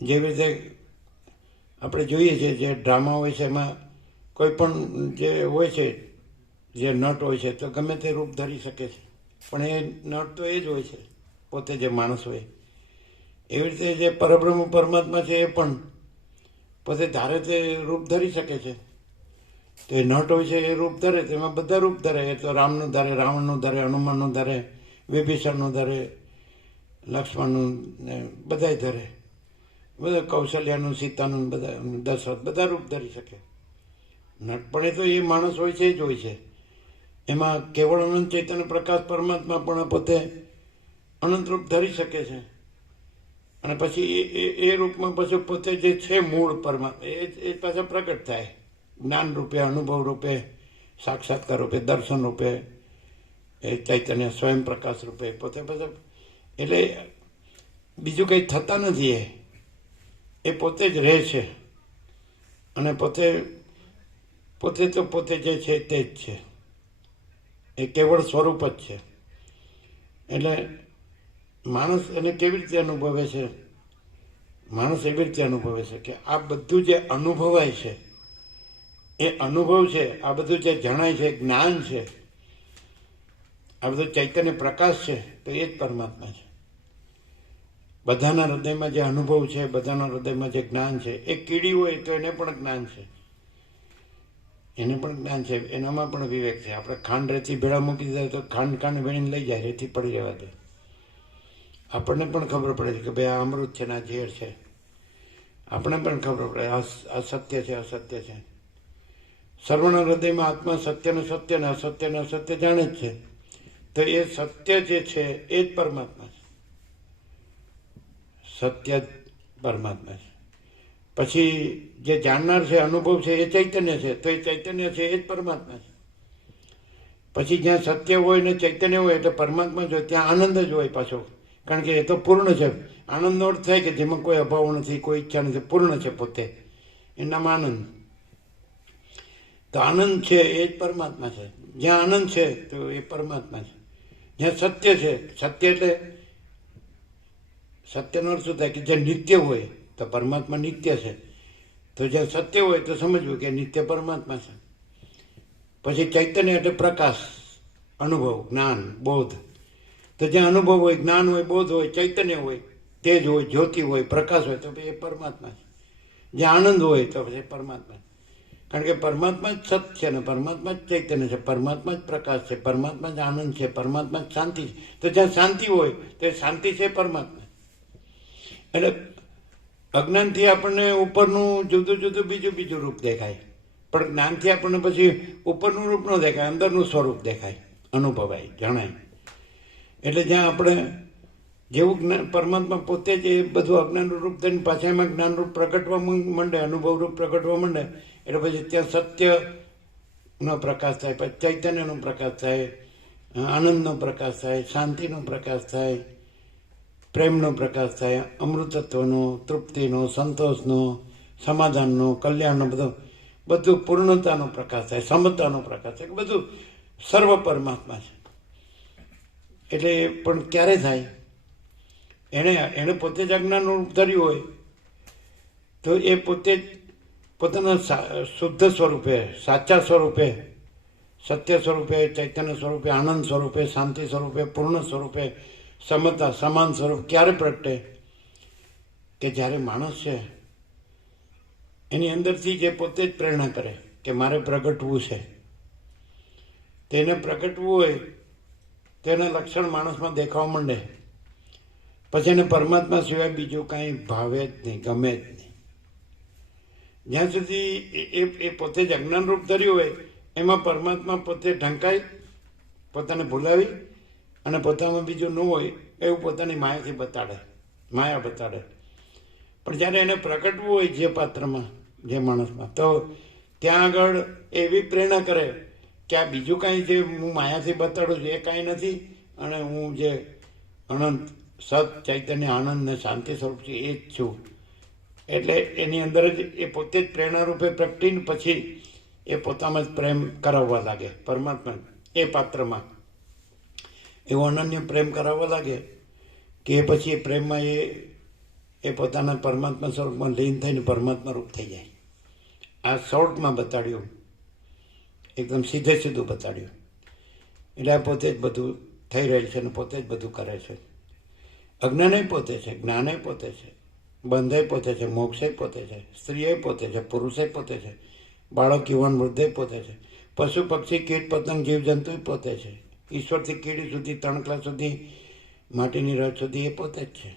જેવી રીતે આપણે જોઈએ છીએ જે ડ્રામા હોય છે એમાં કોઈ પણ જે હોય છે, જે નટ હોય છે તો ગમે તે રૂપ ધરી શકે છે, પણ એ નટ તો એ જ હોય છે, પોતે જે માણસ હોય. એવી રીતે જે પરબ્રહ્મ પરમાત્મા છે એ પણ પોતે ધારે તે રૂપ ધરી શકે છે. તો એ નટ હોય છે એ રૂપ ધરે, તેમાં બધા રૂપ ધરે. એ તો રામનું ધરે, રાવણનું ધરે, હનુમાનનું ધરે, વિભીષણનું ધરે, લક્ષ્મણનું ને બધાય ધરે, બધા કૌશલ્યાનું, સીતાનું, બધા દશરથ, બધા રૂપ ધરી શકે. નટપણે તો એ માણસ હોય છે એ જ હોય છે. એમાં કેવળ અનંત ચૈતન્ય પ્રકાશ પરમાત્મા પણ પોતે અનંત રૂપ ધરી શકે છે. અને પછી એ રૂપમાં પછી પોતે જે છે મૂળ પરમાત્મા એ પાછા પ્રગટ થાય જ્ઞાન રૂપે, અનુભવ રૂપે, સાક્ષાત્કાર રૂપે, દર્શન રૂપે, એ ચૈતન્ય સ્વયં પ્રકાશ રૂપે પોતે પાછા. એટલે બીજું કંઈ થતા નથી. એ પોતે જ રહે છે અને પોતે તો પોતે જે છે તે જ છે. એ કેવળ સ્વરૂપ જ છે. એટલે માણસ એને કેવી રીતે અનુભવે છે? માણસ એવી રીતે અનુભવે છે કે આ બધું જે અનુભવાય છે એ અનુભવ છે, આ બધું જે જણાય છે, જ્ઞાન છે, આ બધું ચૈતન્ય પ્રકાશ છે, તો એ જ પરમાત્મા છે. બધાના હૃદયમાં જે અનુભવ છે, બધાના હૃદયમાં જે જ્ઞાન છે, એ કીડી હોય તો એને પણ જ્ઞાન છે, એને પણ જ્ઞાન છે, એનામાં પણ વિવેક છે. આપણે ખાંડ રેતી ભેળા મૂકી દીધા તો ખાંડ વીણીને લઈ જાય, રેતી પડી રહેવા દે. આપણને પણ ખબર પડે છે કે ભાઈ આ અમૃત છે ને આ ઝેર છે. આપણને પણ ખબર પડે આ સત્ય છે, અસત્ય છે. સર્વના હૃદયમાં આત્મા સત્યને સત્ય ને અસત્યને અસત્ય જાણે જ છે. તો એ સત્ય જે છે એ જ પરમાત્મા છે. સત્ય જ પરમાત્મા છે. પછી જે જાણનાર છે, અનુભવ છે, એ ચૈતન્ય છે. તો એ ચૈતન્ય છે એ જ પરમાત્મા છે. પછી જ્યાં સત્ય હોય ને ચૈતન્ય હોય એટલે પરમાત્મા જ હોય, ત્યાં આનંદ જ હોય પાછો. કારણ કે એ તો પૂર્ણ છે. આનંદનો અર્થ થાય કે જેમાં કોઈ અભાવ નથી, કોઈ ઈચ્છા નથી, પૂર્ણ છે પોતે, એનામાં આનંદ. તો આનંદ છે એ જ પરમાત્મા છે. જ્યાં આનંદ છે તો એ પરમાત્મા છે. જ્યાં સત્ય છે, સત્ય એટલે સત્યનો અર્થ શું થાય કે જે નિત્ય હોય તો પરમાત્મા નિત્ય છે. તો જ્યાં સત્ય હોય તો સમજવું કે નિત્ય પરમાત્મા છે. પછી ચૈતન્ય એટલે પ્રકાશ, અનુભવ, જ્ઞાન, બોધ. તો જ્યાં અનુભવ હોય, જ્ઞાન હોય, બોધ હોય, ચૈતન્ય હોય, તેજ હોય, જ્યોતિ હોય, પ્રકાશ હોય, તો એ પરમાત્મા છે. જ્યાં આનંદ હોય તો પછી પરમાત્મા. કારણ કે પરમાત્મા જ સત છે ને પરમાત્મા જ ચૈતન્ય છે, પરમાત્મા જ પ્રકાશ છે, પરમાત્મા જ આનંદ છે, પરમાત્મા જ શાંતિ છે. તો જ્યાં શાંતિ હોય તો એ શાંતિ છે પરમાત્મા. એટલે અજ્ઞાનથી આપણને ઉપરનું જુદું જુદું બીજું રૂપ દેખાય, પણ જ્ઞાનથી આપણને પછી ઉપરનું રૂપ ન દેખાય, અંદરનું સ્વરૂપ દેખાય, અનુભવાય, જણાય. એટલે જ્યાં આપણે જેવું જ્ઞાન પરમાત્મા પોતે જ એ બધું અજ્ઞાનનું રૂપ થઈને પાછા એમાં જ્ઞાનરૂપ પ્રગટવા માંડે, અનુભવરૂપ પ્રગટવા માંડે, એટલે પછી ત્યાં સત્યનો પ્રકાશ થાય, પછી ચૈતન્યનો પ્રકાશ થાય, આનંદનો પ્રકાશ થાય, શાંતિનો પ્રકાશ થાય, પ્રેમનો પ્રકાશ થાય, અમૃતત્વનો, તૃપ્તિનો, સંતોષનો, સમાધાનનો, કલ્યાણનો, બધું પૂર્ણતાનો પ્રકાશ થાય, સમતાનો પ્રકાશ થાય, બધું સર્વ પરમાત્મા છે. એટલે પણ ક્યારે થાય? એને પોતે જ અજ્ઞાનનું રૂપ ધર્યું હોય તો એ પોતે જ પોતાના શુદ્ધ સ્વરૂપે, સાચા સ્વરૂપે, સત્ય સ્વરૂપે, ચૈતન્ય સ્વરૂપે, આનંદ સ્વરૂપે, શાંતિ સ્વરૂપે, પૂર્ણ સ્વરૂપે, સમતા, સમાન સ્વરૂપ ક્યારે પ્રગટે? કે જ્યારે માણસ છે એની અંદરથી જે પોતે જ પ્રેરણા કરે કે મારે પ્રગટવું છે. તેને પ્રગટવું હોય તેના લક્ષણ માણસમાં દેખાવા માંડે, પછી એને પરમાત્મા સિવાય બીજું કાંઈ ભાવે જ નહીં, ગમે જ નહીં. જ્યાં સુધી એ પોતે જ અજ્ઞાન રૂપ ધર્યું હોય એમાં પરમાત્મા પોતે ઢંકાઈ, પોતાને ભૂલાવી અને પોતામાં બીજું ન હોય એવું પોતાની માયાથી બતાડે, માયા બતાડે. પણ જ્યારે એને પ્રગટવું હોય જે પાત્રમાં, જે માણસમાં, તો ત્યાં આગળ એવી પ્રેરણા કરે કે આ બીજું કાંઈ જે હું માયાથી બતાડું છું એ કાંઈ નથી, અને હું જે અનંત સત ચૈતન્ય આનંદ ને શાંતિ સ્વરૂપ છે એ જ છું. એટલે એની અંદર જ એ પોતે જ પ્રેરણા રૂપે પ્રગટીને પછી એ પોતામાં જ પ્રેમ કરાવવા લાગે પરમાત્મા એ પાત્રમાં. એવો અનન્ય પ્રેમ કરાવવા લાગે કે એ પછી એ પ્રેમમાં એ પોતાના પરમાત્મા સ્વરૂપમાં લીન થઈને પરમાત્મા રૂપ થઈ જાય. આ શોર્ટમાં બતાડ્યું, એકદમ સીધે સીધું બતાડ્યું. એટલે આ પોતે જ બધું થઈ રહેલ છે અને પોતે જ બધું કરે છે. અજ્ઞાનય પોતે છે, જ્ઞાનય પોતે છે, બંધય પોતે છે, મોક્ષય પોતે છે, સ્ત્રીય પોતે છે, પુરુષય પોતે છે, બાળક, યુવાન, વૃદ્ધય પોતે છે, પશુ પક્ષી કીટ પતંગ જીવજંતુ પોતે છે, ઈશ્વરથી કીડી સુધી, તણખલા સુધી, માટીની રચ સુધી એ પોતે જ છે.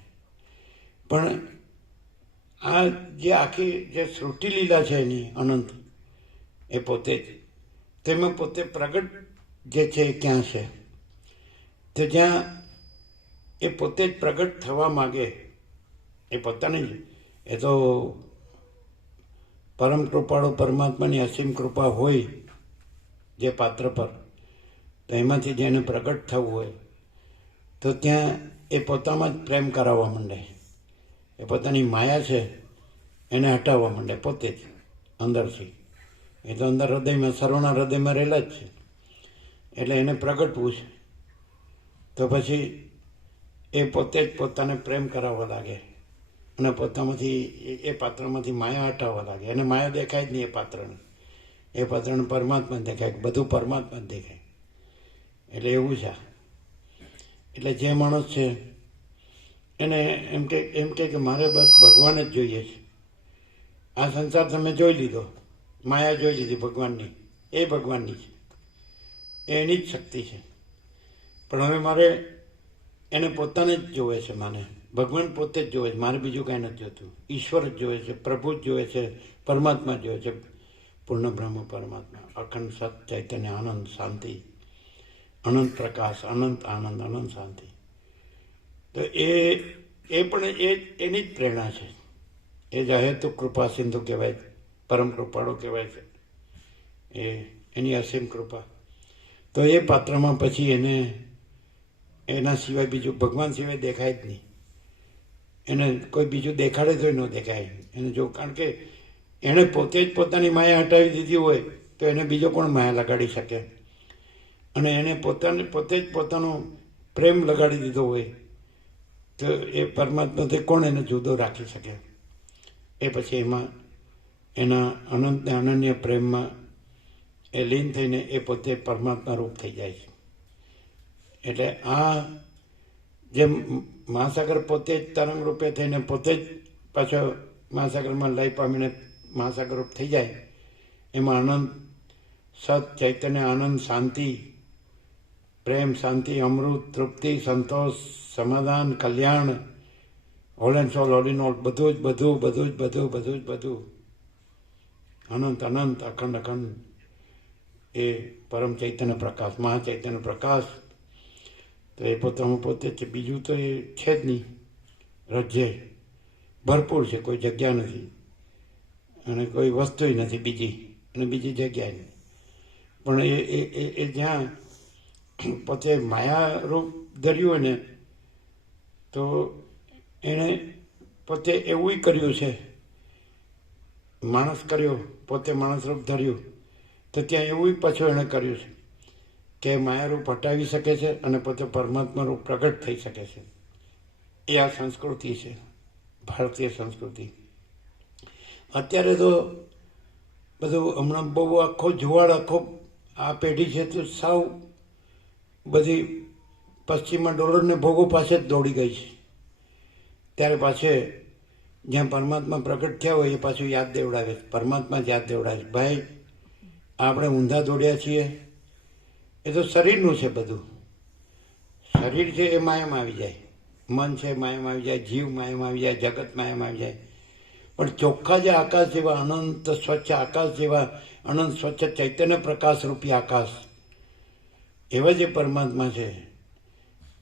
પણ આ જે આખી જે સૃષ્ટિ લીલા છે એની અનંત, એ પોતે જ, તેમાં પોતે પ્રગટ જે છે એ ક્યાં છે? તો જ્યાં એ પોતે જ પ્રગટ થવા માગે, એ પોતાની જ, એ તો પરમ કૃપાળુ પરમાત્માની અસીમ કૃપા હોય જે પાત્ર પર, તો એમાંથી જેને પ્રગટ થવું હોય તો ત્યાં એ પોતામાં જ પ્રેમ કરાવવા માંડે. એ પોતાની માયા છે એને હટાવવા માંડે પોતે જ અંદરથી. એ તો અંદર હૃદયમાં, સર્વના હૃદયમાં રહેલા જ છે. એટલે એને પ્રગટવું છે તો પછી એ પોતે જ પોતાને પ્રેમ કરાવવા લાગે અને પોતામાંથી એ પાત્રમાંથી માયા હટાવવા લાગે. એને માયા દેખાય જ નહીં એ પાત્રને. એ પાત્રને પરમાત્મા દેખાય, બધું પરમાત્મા જ દેખાય. એટલે એવું છે. એટલે જે માણસ છે એને એમ કે મારે બસ ભગવાન જ જોઈએ છે. આ સંસાર તમે જોઈ લીધો, માયા જોઈ લીધી ભગવાનની, એ ભગવાનની છે, એની જ શક્તિ છે. પણ હવે મારે એને પોતાને જ જોવે છે. માને ભગવાન પોતે જ જોવે છે, મારે બીજું કાંઈ નથી જોતું. ઈશ્વર જ જોવે છે, પ્રભુ જ જોવે છે, પરમાત્મા જ જોવે છે. પૂર્ણ બ્રહ્મ પરમાત્મા, અખંડ સત ચૈતન્ય આનંદ શાંતિ, અનંત પ્રકાશ, અનંત આનંદ, અનંત શાંતિ. તો એ પણ એની જ પ્રેરણા છે. એ જ અહેતુક કૃપા સિંધુ કહેવાય, પરમ કૃપાળુ કહેવાય છે. એની અસીમ કૃપા. તો એ પાત્રમાં પછી એના સિવાય બીજું, ભગવાન સિવાય દેખાય જ નહીં. એને કોઈ બીજું દેખાડે તો ન દેખાય એને. જો કારણ કે એણે પોતે જ પોતાની માયા હટાવી દીધી હોય તો એને બીજો કોણ માયા લગાડી શકે? અને એને પોતે જ પોતાનો પ્રેમ લગાડી દીધો હોય તો એ પરમાત્માથી કોણ એને જુદો રાખી શકે? એ પછી એમાં એના અનંત ને અનન્ય પ્રેમમાં એ લીન થઈને એ પોતે પરમાત્મા રૂપ થઈ જાય છે. એટલે આ જે મહાસાગર પોતે જ તરંગ રૂપે થઈને પોતે જ પાછો મહાસાગરમાં લઈ પામીને મહાસાગર રૂપ થઈ જાય, એમાં આનંદ, સત, ચૈતન્ય, આનંદ, શાંતિ, પ્રેમ, શાંતિ, અમૃત, તૃપ્તિ, સંતોષ, સમાધાન, કલ્યાણ, all and soul, all in all, બધું જ બધું અનંત અનંત, અખંડ અખંડ, એ પરમ ચૈતન્ય પ્રકાશ, મહાચૈતન્ય પ્રકાશ. તો એ પોતામાં પોતે છે, બીજું તો એ છે જ નહીં. રજ્જે ભરપૂર છે, કોઈ જગ્યા નથી અને કોઈ વસ્તુ નથી બીજી, અને બીજી જગ્યા નહીં. પણ એ જ્યાં પોતે માયા રૂપ ધર્યું હોય ને તો એણે પોતે એવું કર્યું છે, માણસ કર્યો, પોતે માણસ રૂપ ધર્યું, તો ત્યાં એવું પાછું એણે કર્યું છે કે માયારૂપ હટાવી શકે છે અને પોતે પરમાત્મા રૂપ પ્રગટ થઈ શકે છે. એ આ સંસ્કૃતિ છે, ભારતીય સંસ્કૃતિ. અત્યારે તો બધું હમણાં બહુ આખો જુવાળ, આખો આ પેઢી છે તો સાવ બધી પશ્ચિમમાં ડોલરને ભોગો પાસે જ દોડી ગઈ છે. ત્યારે પાછે જ્યાં પરમાત્મા પ્રગટ થયા હોય એ પાછું યાદ દેવડાવે છે, પરમાત્મા જ યાદ દેવડાવે છે. ભાઈ આપણે ઊંધા દોડ્યા છીએ, એ તો શરીરનું છે બધું. શરીર છે એ માયામાં આવી જાય, મન છે માયામાં આવી જાય, જીવ માયામાં આવી જાય, જગત માયામાં આવી જાય. પણ ચોખ્ખા જે આકાશ જેવા અનંત સ્વચ્છ આકાશ જેવા અનંત સ્વચ્છ ચૈતન્ય પ્રકાશ રૂપી આકાશ, એવા જે પરમાત્મા છે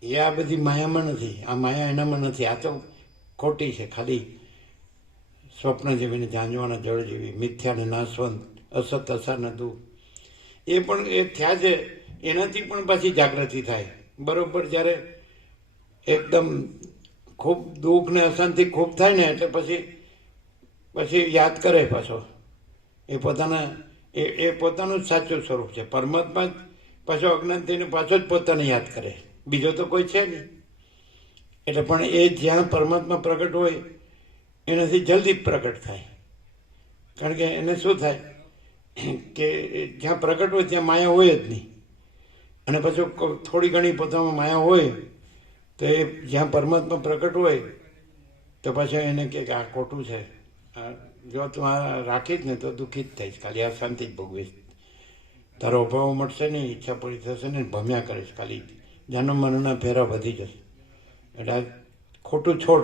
એ આ બધી માયામાં નથી. આ માયા એનામાં નથી. આ તો ખોટી છે, ખાલી સ્વપ્ન જેવી ને ઝાંઝવાના જળ જેવી, મિથ્યા ને નાશવંત, અસત અસાર નતું. એ પણ એ થયા છે, એનાથી પણ પાછી જાગૃતિ થાય. બરોબર જ્યારે એકદમ ખૂબ દુઃખ ને અશાંતિ ખૂબ થાય ને એટલે પછી યાદ કરે પાછો એ પોતાના એ પોતાનું જ સાચું સ્વરૂપ છે. પરમાત્મા પાછો અજ્ઞાન થઈને પાછો જ પોતાને યાદ કરે, બીજો તો કોઈ છે નહીં. એટલે પણ એ જ્યાં પરમાત્મા પ્રગટ હોય એનાથી જલ્દી પ્રગટ થાય. કારણ કે એને શું થાય કે જ્યાં પ્રગટ હોય ત્યાં માયા હોય જ નહીં. અને પાછું થોડી ઘણી પોતામાં માયા હોય તો એ જ્યાં પરમાત્મા પ્રગટ હોય તો પાછા એને કે આ ખોટું છે, જો તું આ રાખીશ ને તો દુઃખી જ થઈશ, ખાલી આ શાંતિ જ ભોગવીશ, તારો અભાવ મળશે નહીં, ઈચ્છા પૂરી થશે ને, ભમ્યા કરીશ, ખાલી જન્મ મરણના ફેરા વધી જશે. એટલે આ ખોટું છોડ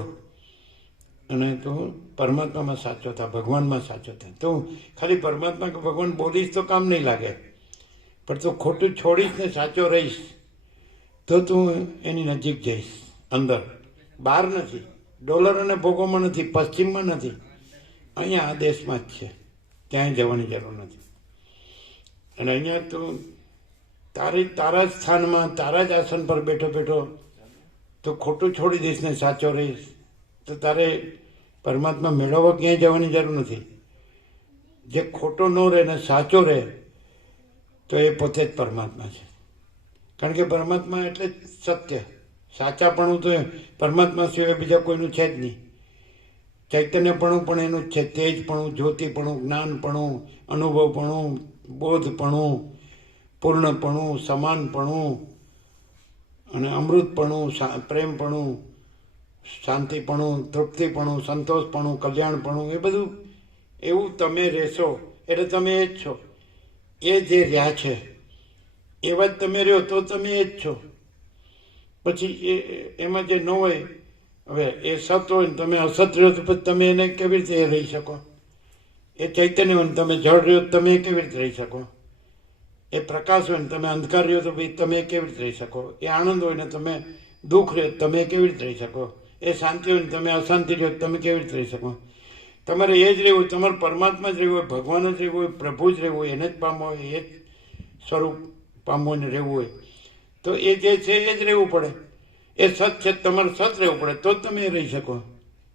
અને તું પરમાત્મામાં સાચો થા, ભગવાનમાં સાચો થાય. તું ખાલી પરમાત્મા કે ભગવાન બોલીશ તો કામ નહીં લાગે, પણ તું ખોટું છોડીશ ને સાચો રહીશ તો તું એની નજીક જઈશ, અંદર, બહાર નથી, ડોલર અને ભોગોમાં નથી, પશ્ચિમમાં નથી, અહીંયા આ દેશમાં જ છે, ક્યાંય જવાની જરૂર નથી. અને અહીંયા તું તારા જ સ્થાનમાં, તારા જ આસન પર બેઠો બેઠો તું ખોટું છોડી દઈશ ને સાચો રહીશ તો તારે પરમાત્મા મેળવવા ક્યાંય જવાની જરૂર નથી. જે ખોટો ન રહે ને સાચો રહે તો એ પોતે જ પરમાત્મા છે. કારણ કે પરમાત્મા એટલે જ સત્ય, સાચાપણું તો પરમાત્મા સિવાય બીજા કોઈનું છે જ નહીં. ચૈતન્યપણું પણ એનું જ છે, તેજપણું, જ્યોતિપણું, જ્ઞાનપણું, અનુભવપણું, બોધપણું, પૂર્ણપણું, સમાનપણું અને અમૃતપણું, પ્રેમપણું, શાંતિપણું, તૃપ્તિપણું, સંતોષપણું, કલ્યાણપણું, એ બધું એવું તમે રહેશો એટલે તમે એ જ છો. એ જે રહ્યા છે એવા જ તમે રહ્યો તો તમે એ જ છો. પછી એમાં જે ન હોય, હવે એ સત હોય ને તમે અસત રહ્યો તો પછી તમે એને કેવી રીતે રહી શકો? એ ચૈતન્ય હોય ને તમે જળ રહ્યો તો તમે કેવી રીતે રહી શકો? એ પ્રકાશ હોય ને તમે અંધકાર રહ્યો તો ભાઈ તમે કેવી રીતે રહી શકો? એ આનંદ હોય ને તમે દુઃખ રહ્યો તમે કેવી રીતે રહી શકો? એ શાંતિ હોય ને તમે અશાંતિ રહ્યો તમે કેવી રીતે રહી શકો? તમારે એ જ રહેવું, તમારે પરમાત્મા જ રહેવું હોય, ભગવાન જ રહેવું હોય, પ્રભુ જ રહેવું હોય, એને જ પામવું હોય, એ જ સ્વરૂપ પામવું ને રહેવું હોય તો એ જે છે એ જ રહેવું પડે. એ સત છે, તમારે સત રહેવું પડે તો જ તમે રહી શકો.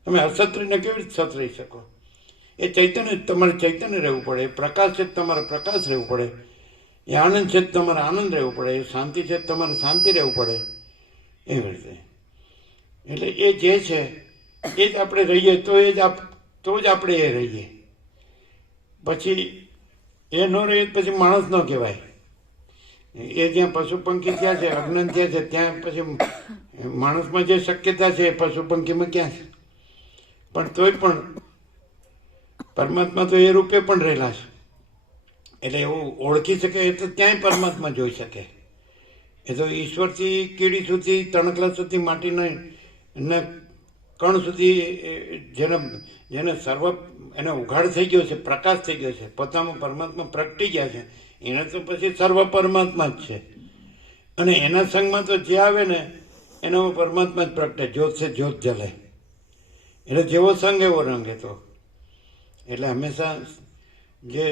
તમે અસત રહીને કેવી રીતે સત રહી શકો? એ ચૈતન્ય તમારે ચૈતન્ય રહેવું પડે, એ પ્રકાશ છે તમારે પ્રકાશ રહેવું પડે, એ આનંદ છે તમારે આનંદ રહેવું પડે, એ શાંતિ છે તમારે શાંતિ રહેવું પડે. એવી રીતે એટલે એ જે છે એ જ આપણે રહીએ તો જ આપણે એ રહીએ. પછી એ ન રહીએ પછી માણસ ન કહેવાય. એ જ્યાં પશુ પંખી થયા છે, અજ્ઞાન થયા છે, ત્યાં પછી માણસમાં જે શક્યતા છે એ પશુ પંખીમાં ક્યાં છે? પણ તોય પણ પરમાત્મા તો એ રૂપે પણ રહેલા છે. એટલે એવું ઓળખી શકે એ તો ક્યાંય પરમાત્મા જોઈ શકે. એ તો ઈશ્વરથી કીડી સુધી, તણકલા સુધી, માટીના કણ સુધી જેને સર્વ એને ઉઘાડ થઈ ગયો છે, પ્રકાશ થઈ ગયો છે, પોતામાં પરમાત્મા પ્રગટી ગયા છે, એને તો પછી સર્વ પરમાત્મા જ છે. અને એના સંગમાં તો જે આવે ને એનામાં પરમાત્મા જ પ્રગટે, જ્યોત છે જ્યોત જલે. એટલે જેવો સંગ એવો રંગ. એ તો એટલે હંમેશા જે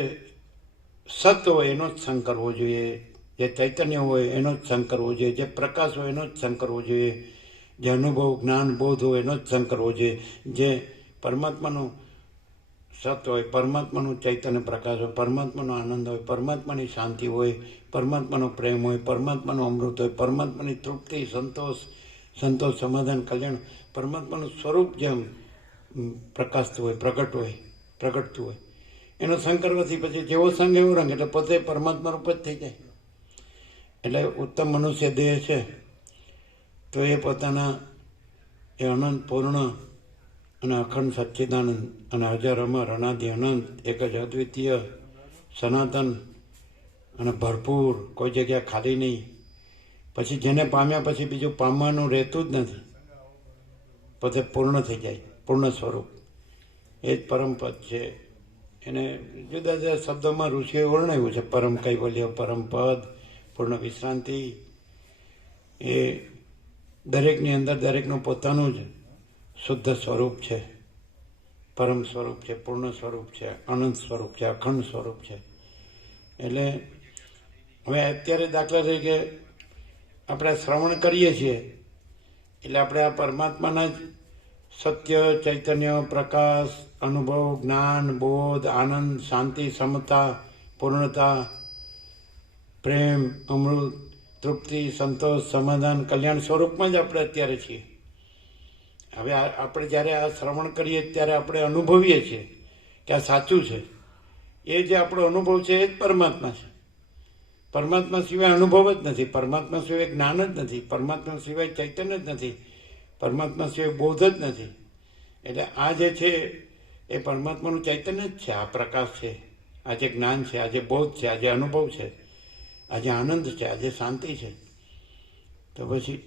સત હોય એનો જ સંગ કરવો જોઈએ, જે ચૈતન્ય હોય એનો જ સંગ કરવો જોઈએ, જે પ્રકાશ હોય એનો જ સંગ કરવો જોઈએ, જે અનુભવ જ્ઞાન બોધ હોય એનો જ સંગ કરવો જોઈએ. જે પરમાત્માનું સત હોય, પરમાત્માનું ચૈતન્ય પ્રકાશ હોય, પરમાત્માનો આનંદ હોય, પરમાત્માની શાંતિ હોય, પરમાત્માનો પ્રેમ હોય, પરમાત્માનું અમૃત હોય, પરમાત્માની તૃપ્તિ, સંતોષ, સમાધાન, કલ્યાણ, પરમાત્માનું સ્વરૂપ જેમ પ્રકાશતું હોય, પ્રગટતું હોય, એનો સંગ કરવાથી પછી જેવો સંગ એવો રંગ, એટલે પોતે પરમાત્મા રૂપ જ થઈ જાય. એટલે ઉત્તમ મનુષ્ય દેહ છે તો એ પોતાના એ અનંત પૂર્ણ અને અખંડ સચ્ચિદાનંદ અને અજર અમર અનાદિ અનંત એક જ અદ્વિતીય સનાતન અને ભરપૂર, કોઈ જગ્યા ખાલી નહીં. પછી જેને પામ્યા પછી બીજું પામવાનું રહેતું જ નથી, પોતે પૂર્ણ થઈ જાય, પૂર્ણ સ્વરૂપ. એ જ પરમપદ છે. એને જુદા જુદા શબ્દોમાં ઋષિઓએ વર્ણવ્યું છે. પરમ કૈવલ્ય, પરમપદ, પૂર્ણ વિશ્રાંતિ. એ દરેકની અંદર દરેકનું પોતાનું જ શુદ્ધ સ્વરૂપ છે, પરમ સ્વરૂપ છે, પૂર્ણ સ્વરૂપ છે, અનંત સ્વરૂપ છે, અખંડ સ્વરૂપ છે. એટલે હવે અત્યારે દાખલા તરીકે આપણે શ્રવણ કરીએ છીએ એટલે આપણે આ પરમાત્માના જ સત્ય, ચૈતન્ય, પ્રકાશ, અનુભવ, જ્ઞાન, બોધ, આનંદ, શાંતિ, સમતા, પૂર્ણતા, પ્રેમ, અમૃત, તૃપ્તિ, સંતોષ, સમાધાન, કલ્યાણ સ્વરૂપમાં જ આપણે અત્યારે છીએ. હવે આપણે જ્યારે આ શ્રવણ કરીએ ત્યારે આપણે અનુભવીએ છીએ કે આ સાચું છે. એ જે આપણો અનુભવ છે એ જ પરમાત્મા છે. પરમાત્મા સિવાય અનુભવ જ નથી, પરમાત્મા સિવાય જ્ઞાન જ નથી, પરમાત્મા સિવાય ચૈતન્ય જ નથી, પરમાત્મા સિવાય બોધ જ નથી. એટલે આ જે છે એ પરમાત્માનું ચૈતન્ય જ છે. આ પ્રકાશ છે, આ જે જ્ઞાન છે, આ જે બોધ છે, આ જે અનુભવ છે, આ જે આનંદ છે, આ જે શાંતિ છે. તો પછી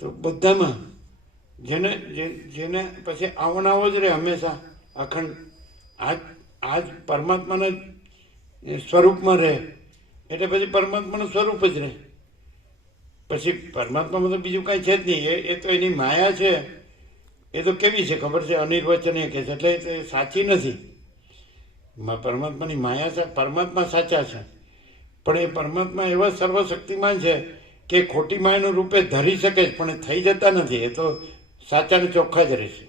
તો બધામાં જેને પછી આવનાવો જ રહે હંમેશા અખંડ, આજ પરમાત્માના સ્વરૂપમાં રહે એટલે પછી પરમાત્માનું સ્વરૂપ જ રહે. પછી પરમાત્મામાં તો બીજું કાંઈ છે જ નહીં. એ તો એની માયા છે. એ તો કેવી છે ખબર છે? અનિર્વચનીય કે છે, એટલે એ સાચી નથી. પરમાત્માની માયા છે, પરમાત્મા સાચા છે, પણ એ પરમાત્મા એવા સર્વશક્તિમાન છે કે ખોટી માયાનું રૂપે ધરી શકે છે, પણ થઈ જતા નથી. એ તો સાચા ને ચોખ્ખા જ રહેશે.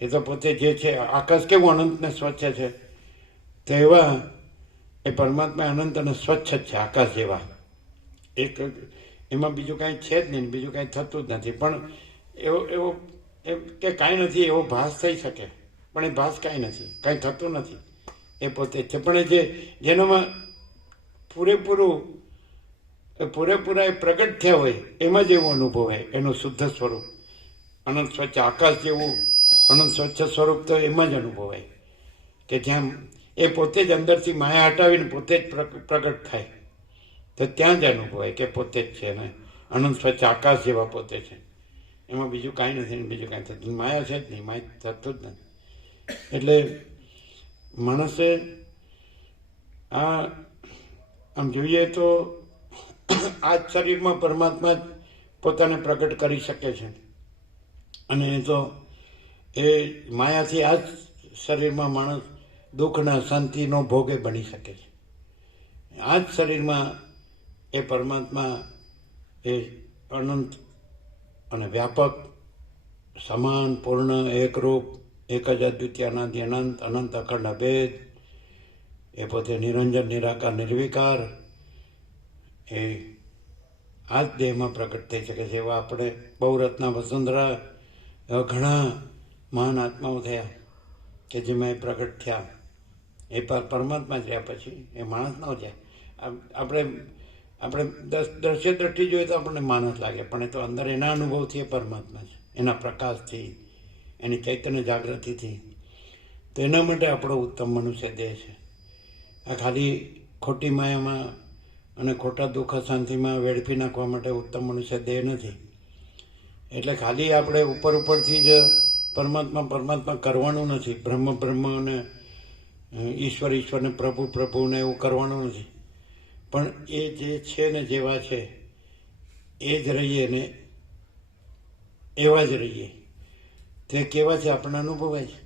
એ તો પોતે જે છે, આકાશ કેવું અનંત ને સ્વચ્છ છે, તો એવા એ પરમાત્મા અનંત અને સ્વચ્છ જ છે, આકાશ જેવા. એક એમાં બીજું કાંઈ છે જ નહીં, બીજું કાંઈ થતું જ નથી. પણ એવો કે કાંઈ નથી એવો ભાસ થઈ શકે, પણ એ ભાસ કાંઈ નથી, કાંઈ થતું નથી. એ પોતે જ છે. પણ એ જેનામાં પૂરેપૂરા એ પ્રગટ થયા હોય એમાં જ એવું અનુભવ હોય એનું શુદ્ધ સ્વરૂપ, અનંત સ્વચ્છ આકાશ જેવું અનંત સ્વચ્છ સ્વરૂપ તો એમાં જ અનુભવાય કે જ્યાં એ પોતે જ અંદરથી માયા હટાવીને પોતે જ પ્રગટ થાય, તો ત્યાં જ અનુભવાય કે પોતે જ છે ને અનંત સ્વચ્છ આકાશ જેવા પોતે છે. એમાં બીજું કાંઈ નથી, બીજું કાંઈ થતું. માયા છે જ નહીં, માયા થતું જ નથી. એટલે માણસે આમ જોઈએ તો આ જ શરીરમાં પરમાત્મા જ પોતાને પ્રગટ કરી શકે છે. અને તો એ માયાથી આ જ શરીરમાં માણસ દુઃખના શાંતિનો ભોગે બની શકે છે. આ જ શરીરમાં એ પરમાત્મા એ અનંત અને વ્યાપક, સમાન, પૂર્ણ, એકરૂપ, એક જ અદ્વિતીય અનાદિ અનંત, અનંત અખંડ અભેદ, એ પોતે નિરંજન, નિરાકાર, નિર્વિકાર, એ આ જ દેહમાં પ્રગટ થઈ શકે છે. એવા આપણે બહુરત્ના, વસુંધરા, એવા ઘણા મહાન આત્માઓ થયા કે જેમાં એ પ્રગટ થયા. એ પરમાત્મા જ રહ્યા, પછી એ માણસ ન જાય. આપણે દ્રશ્ય દ્રષ્ટિ જોઈએ તો આપણને માણસ લાગે, પણ એ તો અંદર એના અનુભવથી એ પરમાત્મા છે, એના પ્રકાશથી, એની ચૈતન્ય જાગૃતિથી. તો એના માટે આપણો ઉત્તમ મનુષ્ય દેહ છે. આ ખાલી ખોટી માયામાં અને ખોટા દુઃખ શાંતિમાં વેડફી નાખવા માટે ઉત્તમ મનુષ્ય દેહ નથી. એટલે ખાલી આપણે ઉપરથી જ પરમાત્મા કરવાનું નથી, બ્રહ્મ અને ઈશ્વર ને પ્રભુ ને એવું કરવાનું નથી. પણ એ જે છે ને જેવા છે એ જ રહીએ ને એવા જ રહીએ. તે કેવા છે આપણને અનુભવાય છે.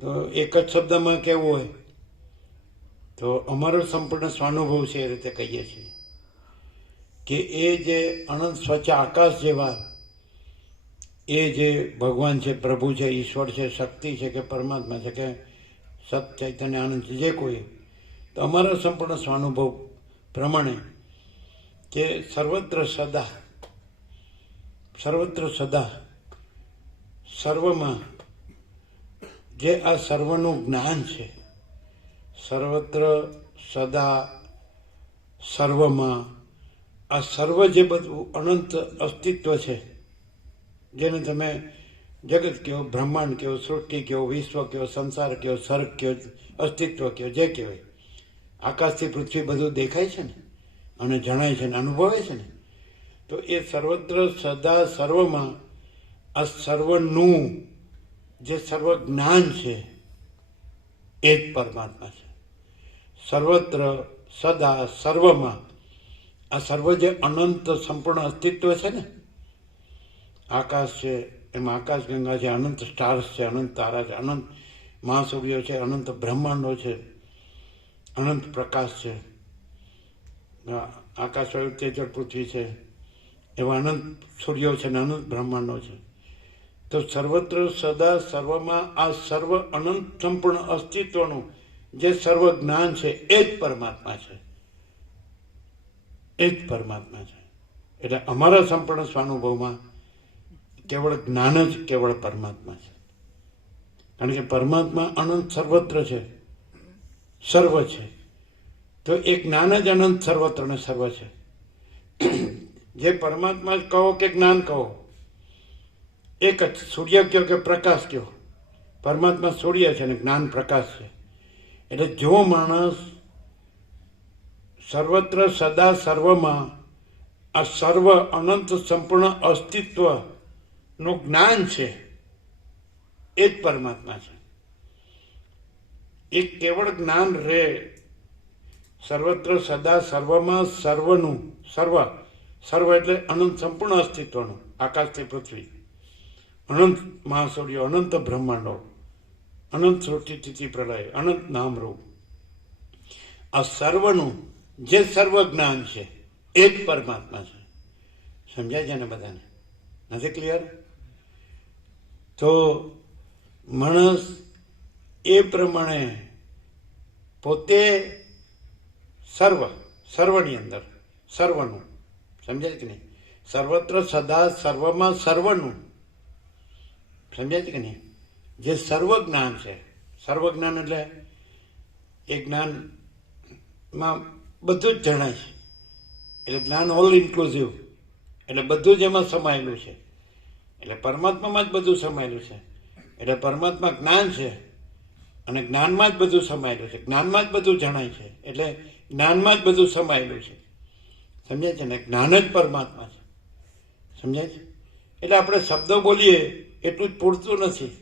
તો એક જ શબ્દમાં કેવું હોય તો અમારો સંપૂર્ણ સ્વાનુભવ છે, એ રીતે કહીએ છીએ. કે એ જે અનંત સ્વચ્છ આકાશ જેવા એ જે ભગવાન છે, પ્રભુ છે, ઈશ્વર છે, શક્તિ છે કે પરમાત્મા છે કે સત ચૈતન્ય આનંદ છે, જે કોઈ, તો અમારા સંપૂર્ણ સ્વાનુભવ પ્રમાણે કે સર્વત્ર સદા સર્વમાં જે આ સર્વનું જ્ઞાન છે, સર્વત્ર સદા સર્વમાં આ સર્વ જે બધું અનંત અસ્તિત્વ છે, જેને તમે જગત કહો, બ્રહ્માંડ કહો, સૃષ્ટિ કહો, વિશ્વ કહો, સંસાર કહો, સર્ગ કહો, અસ્તિત્વ કહો, જે કહેવાય, આકાશથી પૃથ્વી બધું દેખાય છે ને અને જણાય છે ને અનુભવાય છે ને, તો એ સર્વત્ર સદા સર્વમાં આ સર્વનું જે સર્વ જ્ઞાન છે એ જ પરમાત્મા છે. સર્વત્ર સદા સર્વમાં આ સર્વ જે અનંત સંપૂર્ણ અસ્તિત્વ છે ને, આકાશ છે, એમાં આકાશગંગા છે, અનંત સ્ટાર્સ છે, અનંત તારા છે, અનંત મહાસૂર્યો છે, અનંત બ્રહ્માંડો છે, અનંત પ્રકાશ છે, આકાશ વાયુ તેજ પૃથ્વી છે, એવા અનંત સૂર્યો છે ને અનંત બ્રહ્માંડો છે. તો સર્વત્ર સદા સર્વમાં આ સર્વ અનંત સંપૂર્ણ અસ્તિત્વનું જે સર્વ જ્ઞાન છે એ જ પરમાત્મા છે, એ જ પરમાત્મા છે. એટલે અમારા સંપૂર્ણ સ્વાનુભવમાં કેવળ જ્ઞાન જ કેવળ પરમાત્મા છે. કારણ કે પરમાત્મા અનંત સર્વત્ર છે, સર્વ છે, તો એ જ્ઞાન જ અનંત સર્વત્ર ને સર્વ છે. જે પરમાત્મા કહો કે જ્ઞાન કહો એક જ, સૂર્ય કહો કે પ્રકાશ કહો, પરમાત્મા સૂર્ય છે ને જ્ઞાન પ્રકાશ છે. એટલે જો માણસ સર્વત્ર સદા સર્વમાં આ સર્વ અનંત સંપૂર્ણ અસ્તિત્વનું જ્ઞાન છે એ જ પરમાત્મા છે. એક કેવળ જ્ઞાન રહે સર્વત્ર સદા સર્વમાં સર્વનું, સર્વ એટલે અનંત સંપૂર્ણ અસ્તિત્વનું, આકાશથી પૃથ્વી, અનંત મહાસૂર્યો, અનંત બ્રહ્માંડો, અનંત સૃષ્ટિ સ્થિતિ પ્રલય, અનંત નામરૂપ, આ સર્વનું જે સર્વ જ્ઞાન છે એ જ પરમાત્મા છે. સમજાય છે ને બધાને? નથી ક્લિયર? તો માણસ એ પ્રમાણે પોતે સર્વની અંદર સર્વનું, સમજાય કે નહીં? સર્વત્ર સદા સર્વમાં સર્વનું, સમજાય છે કે નહીં? જે સર્વ જ્ઞાન છે, સર્વ જ્ઞાન એટલે એ જ્ઞાનમાં બધું જ જણાય છે. એટલે જ્ઞાન ઓલ ઇન્ક્લુઝિવ, એટલે બધું જ એમાં સમાયેલું છે. એટલે પરમાત્મામાં જ બધું સમાયેલું છે. એટલે પરમાત્મા જ્ઞાન છે અને જ્ઞાનમાં જ બધું સમાયેલું છે, જ્ઞાનમાં જ બધું જણાય છે. એટલે જ્ઞાનમાં જ બધું સમાયેલું છે. સમજાય છે ને? જ્ઞાન જ પરમાત્મા છે. સમજાય છે? એટલે આપણે શબ્દો બોલીએ એટલું જ પૂરતું નથી,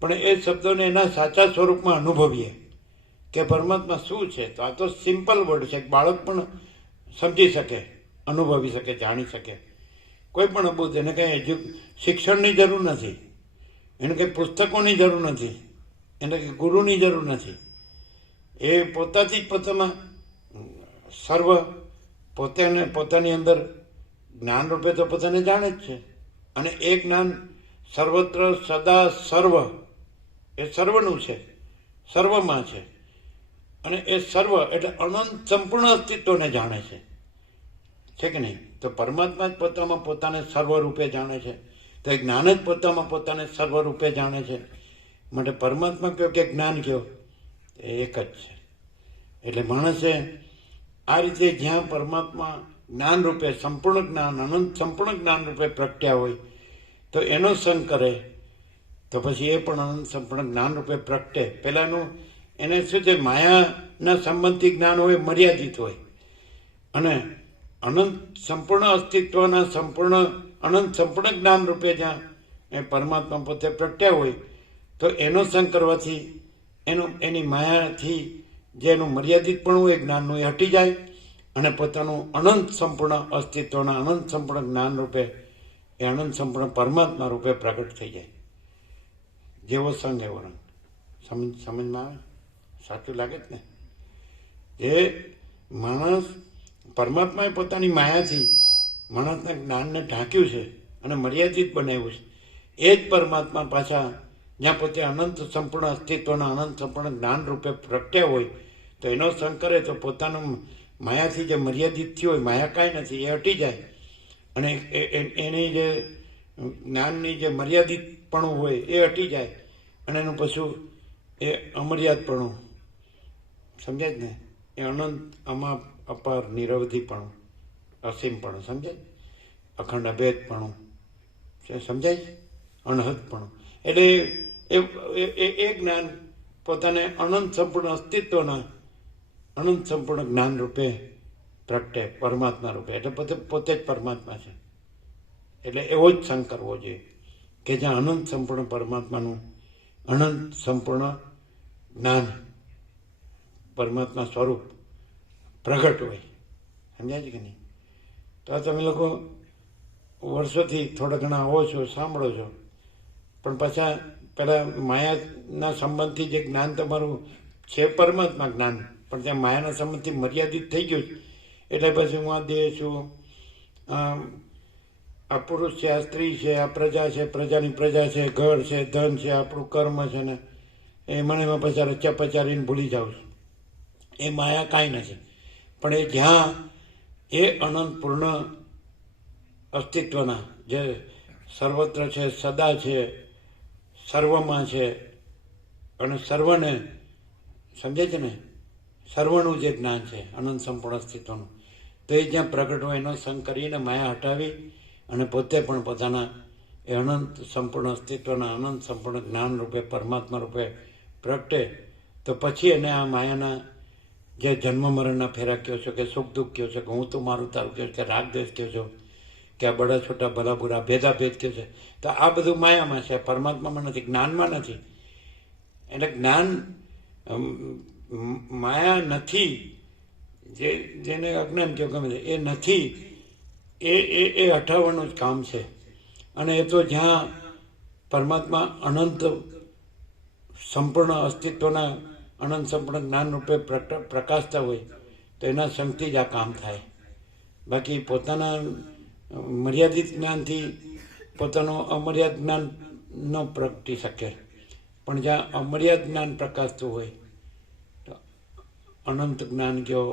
પણ એ શબ્દોને એના સાચા સ્વરૂપમાં અનુભવીએ કે પરમાત્મા શું છે. તો આ તો સિમ્પલ વર્ડ છે, બાળક પણ સમજી શકે, અનુભવી શકે, જાણી શકે. કોઈ પણ અબૂધ, એને કંઈ શિક્ષણની જરૂર નથી, એને કંઈ પુસ્તકોની જરૂર નથી, એને કંઈ ગુરુની જરૂર નથી. એ પોતાથી જ પોતામાં સર્વ પોતાની અંદર જ્ઞાન રૂપે તો પોતાને જાણે જ છે. અને એ જ્ઞાન સર્વત્ર સદા સર્વ, એ સર્વનું છે, સર્વમાં છે. અને એ સર્વ એટલે અનંત સંપૂર્ણ અસ્તિત્વને જાણે છે કે નહીં? તો પરમાત્મા જ પોતામાં પોતાને સર્વ રૂપે જાણે છે, તો એ જ્ઞાન જ પોતામાં પોતાને સર્વ રૂપે જાણે છે. માટે પરમાત્મા કહો કે જ્ઞાન કહો એ એક જ છે. એટલે માણસે આ રીતે જ્યાં પરમાત્મા જ્ઞાન રૂપે સંપૂર્ણ જ્ઞાન, અનંત સંપૂર્ણ જ્ઞાન રૂપે પ્રગટ્યા હોય તો એનો સંગ કરે તો પછી એ પણ અનંત સંપૂર્ણ જ્ઞાન રૂપે પ્રગટે. પહેલાંનું એને શું છે, માયાના સંબંધી જ્ઞાન હોય, મર્યાદિત હોય, અને અનંત સંપૂર્ણ અસ્તિત્વના અનંત સંપૂર્ણ જ્ઞાન રૂપે જ્યાં એ પરમાત્મા પોતે પ્રગટ્યા હોય તો એનો સંગ કરવાથી એની માયાથી જે એનું મર્યાદિત પણ હોય જ્ઞાનનું એ હટી જાય અને પોતાનું અનંત સંપૂર્ણ અસ્તિત્વના અનંત સંપૂર્ણ જ્ઞાન રૂપે એ અનંત સંપૂર્ણ પરમાત્મા રૂપે પ્રગટ થઈ જાય. જેવો સંગ એવો રંગ. સમજમાં આવે? સાચું લાગે જ ને? જે માણસ પરમાત્માએ પોતાની માયાથી માણસના જ્ઞાનને ઢાંક્યું છે અને મર્યાદિત બનાવ્યું છે. એ જ પરમાત્મા પાછા જ્યાં પોતે અનંત સંપૂર્ણ અસ્તિત્વના અનંત સંપૂર્ણ જ્ઞાન રૂપે પ્રગટ્યા હોય તો એનો સંગ કરે તો પોતાનું માયાથી જે મર્યાદિત થયું હોય, માયા કાંઈ નથી, એ હટી જાય અને એની જે જ્ઞાનની જે મર્યાદિતપણું હોય એ હટી જાય અને એનું પાછું એ અમર્યાદપણું, સમજાય ને, એ અનંત અમાપ અપાર નિરવધિપણું, અસીમપણું, સમજાય, અખંડ અભેદપણું, સમજાય, અનહદપણું. એટલે એ જ્ઞાન પોતાને અનંત સંપૂર્ણ અસ્તિત્વના અનંત સંપૂર્ણ જ્ઞાન રૂપે પ્રગટે, પરમાત્મા રૂપે, એટલે પોતે જ પરમાત્મા છે. એટલે એવો જ સંગ કરવો જોઈએ કે જ્યાં અનંત સંપૂર્ણ પરમાત્માનું અનંત સંપૂર્ણ જ્ઞાન, પરમાત્મા સ્વરૂપ પ્રગટ હોય. સમજાય છે કે નહીં? તો આ તમે લોકો વર્ષોથી થોડા ઘણા આવો છો, સાંભળો છો, પણ પાછા પેલા માયાના સંબંધથી જે જ્ઞાન તમારું છે પરમાત્મા જ્ઞાન, પણ ત્યાં માયાના સંબંધથી મર્યાદિત થઈ ગયું એટલે પછી હું આ દેહ છું, આ પુરુષ છે, આ સ્ત્રી છે, આ પ્રજા છે, પ્રજાની પ્રજા છે, ઘર છે, ધન છે, આપણું કર્મ છે ને એ મને એમાં પછી રચ્યા પચારીને ભૂલી જાઉં છું. એ માયા કાંઈ નથી. પણ એ જ્યાં એ અનંત પૂર્ણ અસ્તિત્વના જે સર્વત્ર છે, સદા છે, સર્વમાં છે અને સર્વને, સમજે છે ને, સર્વનું જે જ્ઞાન છે અનંત સંપૂર્ણ અસ્તિત્વનું, તો એ જ્યાં પ્રગટ હોય એનો સંગ કરીને માયા હટાવી અને પોતે પણ પોતાના એ અનંત સંપૂર્ણ અસ્તિત્વના અનંત સંપૂર્ણ જ્ઞાન રૂપે પરમાત્મા રૂપે પ્રગટે તો પછી એને આ માયાના જે જન્મ મરણના ફેરા કહો છો કે સુખ દુઃખ કહો છો કે હું તો મારું તારું કહો કે રાગ દ્વેષ કહો છો કે આ બડા છોટા ભલા બુરા ભેદાભેદ કહો છે, તો આ બધું માયામાં છે, પરમાત્મામાં નથી, જ્ઞાનમાં નથી. એટલે જ્ઞાન માયા નથી, જેને અજ્ઞાન કહો ગમે છે, એ નથી, એ હટાવવાનું જ કામ છે. અને એ તો જ્યાં પરમાત્મા અનંત સંપૂર્ણ અસ્તિત્વના અનંત સંપૂર્ણ જ્ઞાન રૂપે પ્રકાશતા હોય તો એના સંગથી જ આ કામ થાય. બાકી પોતાના મર્યાદિત જ્ઞાનથી પોતાનું અમર્યાદ જ્ઞાન ન પ્રગટી શકે. પણ જ્યાં અમર્યાદ જ્ઞાન પ્રકાશતું હોય તો અનંત જ્ઞાન કયો,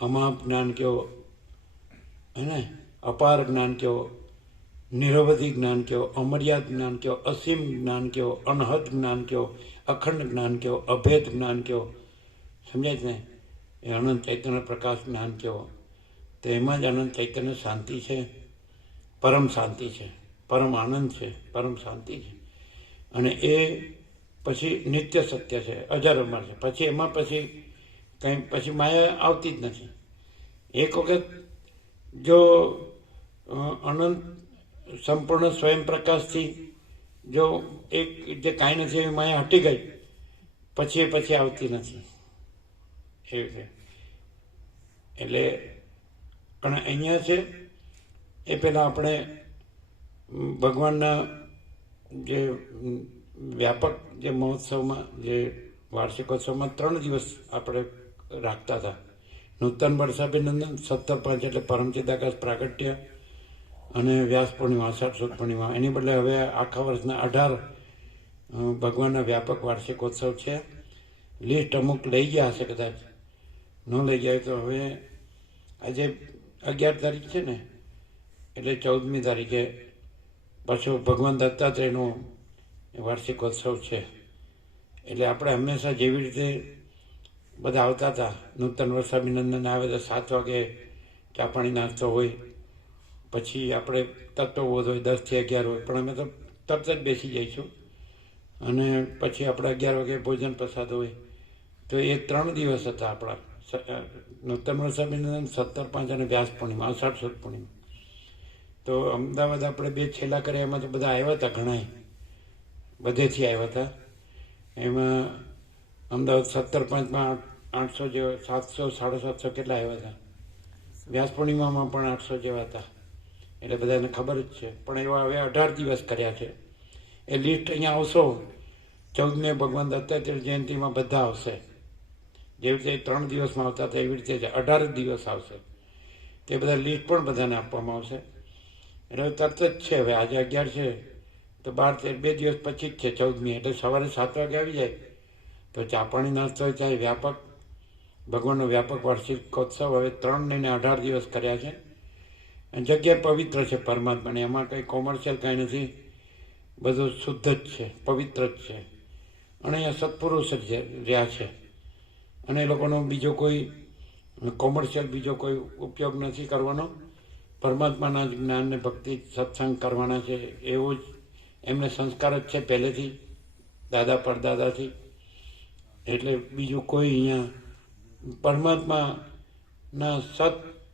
અમાપ જ્ઞાન કયો, હે અપાર જ્ઞાન કયો, નિરવધિ જ્ઞાન કયો, અમર્યાદ જ્ઞાન કયો, અસીમ જ્ઞાન કયો, અનહદ જ્ઞાન કયો, અખંડ જ્ઞાન કયો, અભેદ જ્ઞાન કયો, સમજાય છે ને, એ અનંત ચૈતન્ય પ્રકાશ જ્ઞાન કયો, તો એમાં જ અનંત ચૈતન્ય શાંતિ છે, પરમ શાંતિ છે, પરમ આનંદ છે, પરમ શાંતિ છે. અને એ પછી નિત્ય સત્ય છે, અજર અમર છે. પછી એમાં પછી કંઈ પછી માયા આવતી જ નથી. એક વખત જો અનંત સંપૂર્ણ સ્વયં પ્રકાશથી જો એક જે કાંઈ નથી એવી માયા હટી ગઈ પછી આવતી નથી એવી છે. એટલે અને અહીંયા છે એ પહેલાં આપણે ભગવાનના જે વ્યાપક જે મહોત્સવમાં જે વાર્ષિકોત્સવમાં 3 દિવસ આપણે રાખતા હતા. નૂતન વર્ષાભિનંદન, 17/5 એટલે પરમચિદાકાશ પ્રાગટ્ય અને વ્યાસ પૂર્ણિમા, અષાઢ સુદ પૂર્ણિમા. એની બદલે હવે આખા વર્ષના 18 ભગવાનના વ્યાપક વાર્ષિકોત્સવ છે. લિસ્ટ અમુક લઈ ગયા હશે, કદાચ ન લઈ ગયા તો હવે આજે 11 તારીખ છે ને, એટલે 14મી તારીખે પાછું ભગવાન દત્તાત્રેયનો વાર્ષિકોત્સવ છે. એટલે આપણે હંમેશા જેવી રીતે બધા આવતા હતા, નૂતન વર્ષાભિનંદન આવે તો 7 વાગે ચા પાણી નાસ્તો હોય, પછી આપણે તત્વબોધ હોય 10 થી 11 હોય, પણ અમે તો તરત જ બેસી જઈશું અને પછી આપણે 11 વાગે ભોજન પ્રસાદ હોય. તો એ 3 દિવસ હતા આપણા નૂતન વર્ષાભિનંદન, 17/5 અને વ્યાસ પૂર્ણિમા, અષાઢ સુદ પૂર્ણિમા. તો અમદાવાદ આપણે 2 છેલ્લા કર્યા, એમાં તો બધા આવ્યા હતા, ઘણાય બધેથી આવ્યા હતા. એમાં અમદાવાદ 17/5માં 800 જેવા, 700 750 કેટલા આવ્યા હતા. વ્યાસ પૂર્ણિમામાં પણ 800 જેવા હતા. એટલે બધાને ખબર જ છે. પણ એવા હવે 18 દિવસ કર્યા છે. એ લિસ્ટ અહીંયા આવશો, 14મી ભગવાન દત્તાત્રેય જયંતિમાં બધા આવશે. જેવી રીતે 3 દિવસમાં આવતા હતા એવી રીતે 18 દિવસ આવશે. તે બધા લિસ્ટ પણ બધાને આપવામાં આવશે. એટલે તરત જ છે. હવે આજે 11 છે તો 12 2 દિવસ પછી જ છે 14મી, એટલે સવારે 7 વાગે આવી જાય તો ચા પાણી નાસ્તો ચાય વ્યાપક ભગવાનનો વ્યાપક વાર્ષિકોત્સવ હવે 3 લઈને 18 દિવસ કર્યા છે. અને જગ્યા પવિત્ર છે પરમાત્માની, એમાં કંઈ કોમર્શિયલ કાંઈ નથી, બધું શુદ્ધ જ છે, પવિત્ર જ છે. અને અહીંયા સત્પુરુષ જ રહ્યા છે અને એ લોકોનો બીજો કોઈ કોમર્શિયલ બીજો કોઈ ઉપયોગ નથી કરવાનો. પરમાત્માના જ જ્ઞાનને ભક્તિ સત્સંગ કરવાના છે, એવો જ એમને સંસ્કાર જ છે પહેલેથી દાદા પરદાદાથી. એટલે બીજું કોઈ અહીંયા પરમાત્માના સત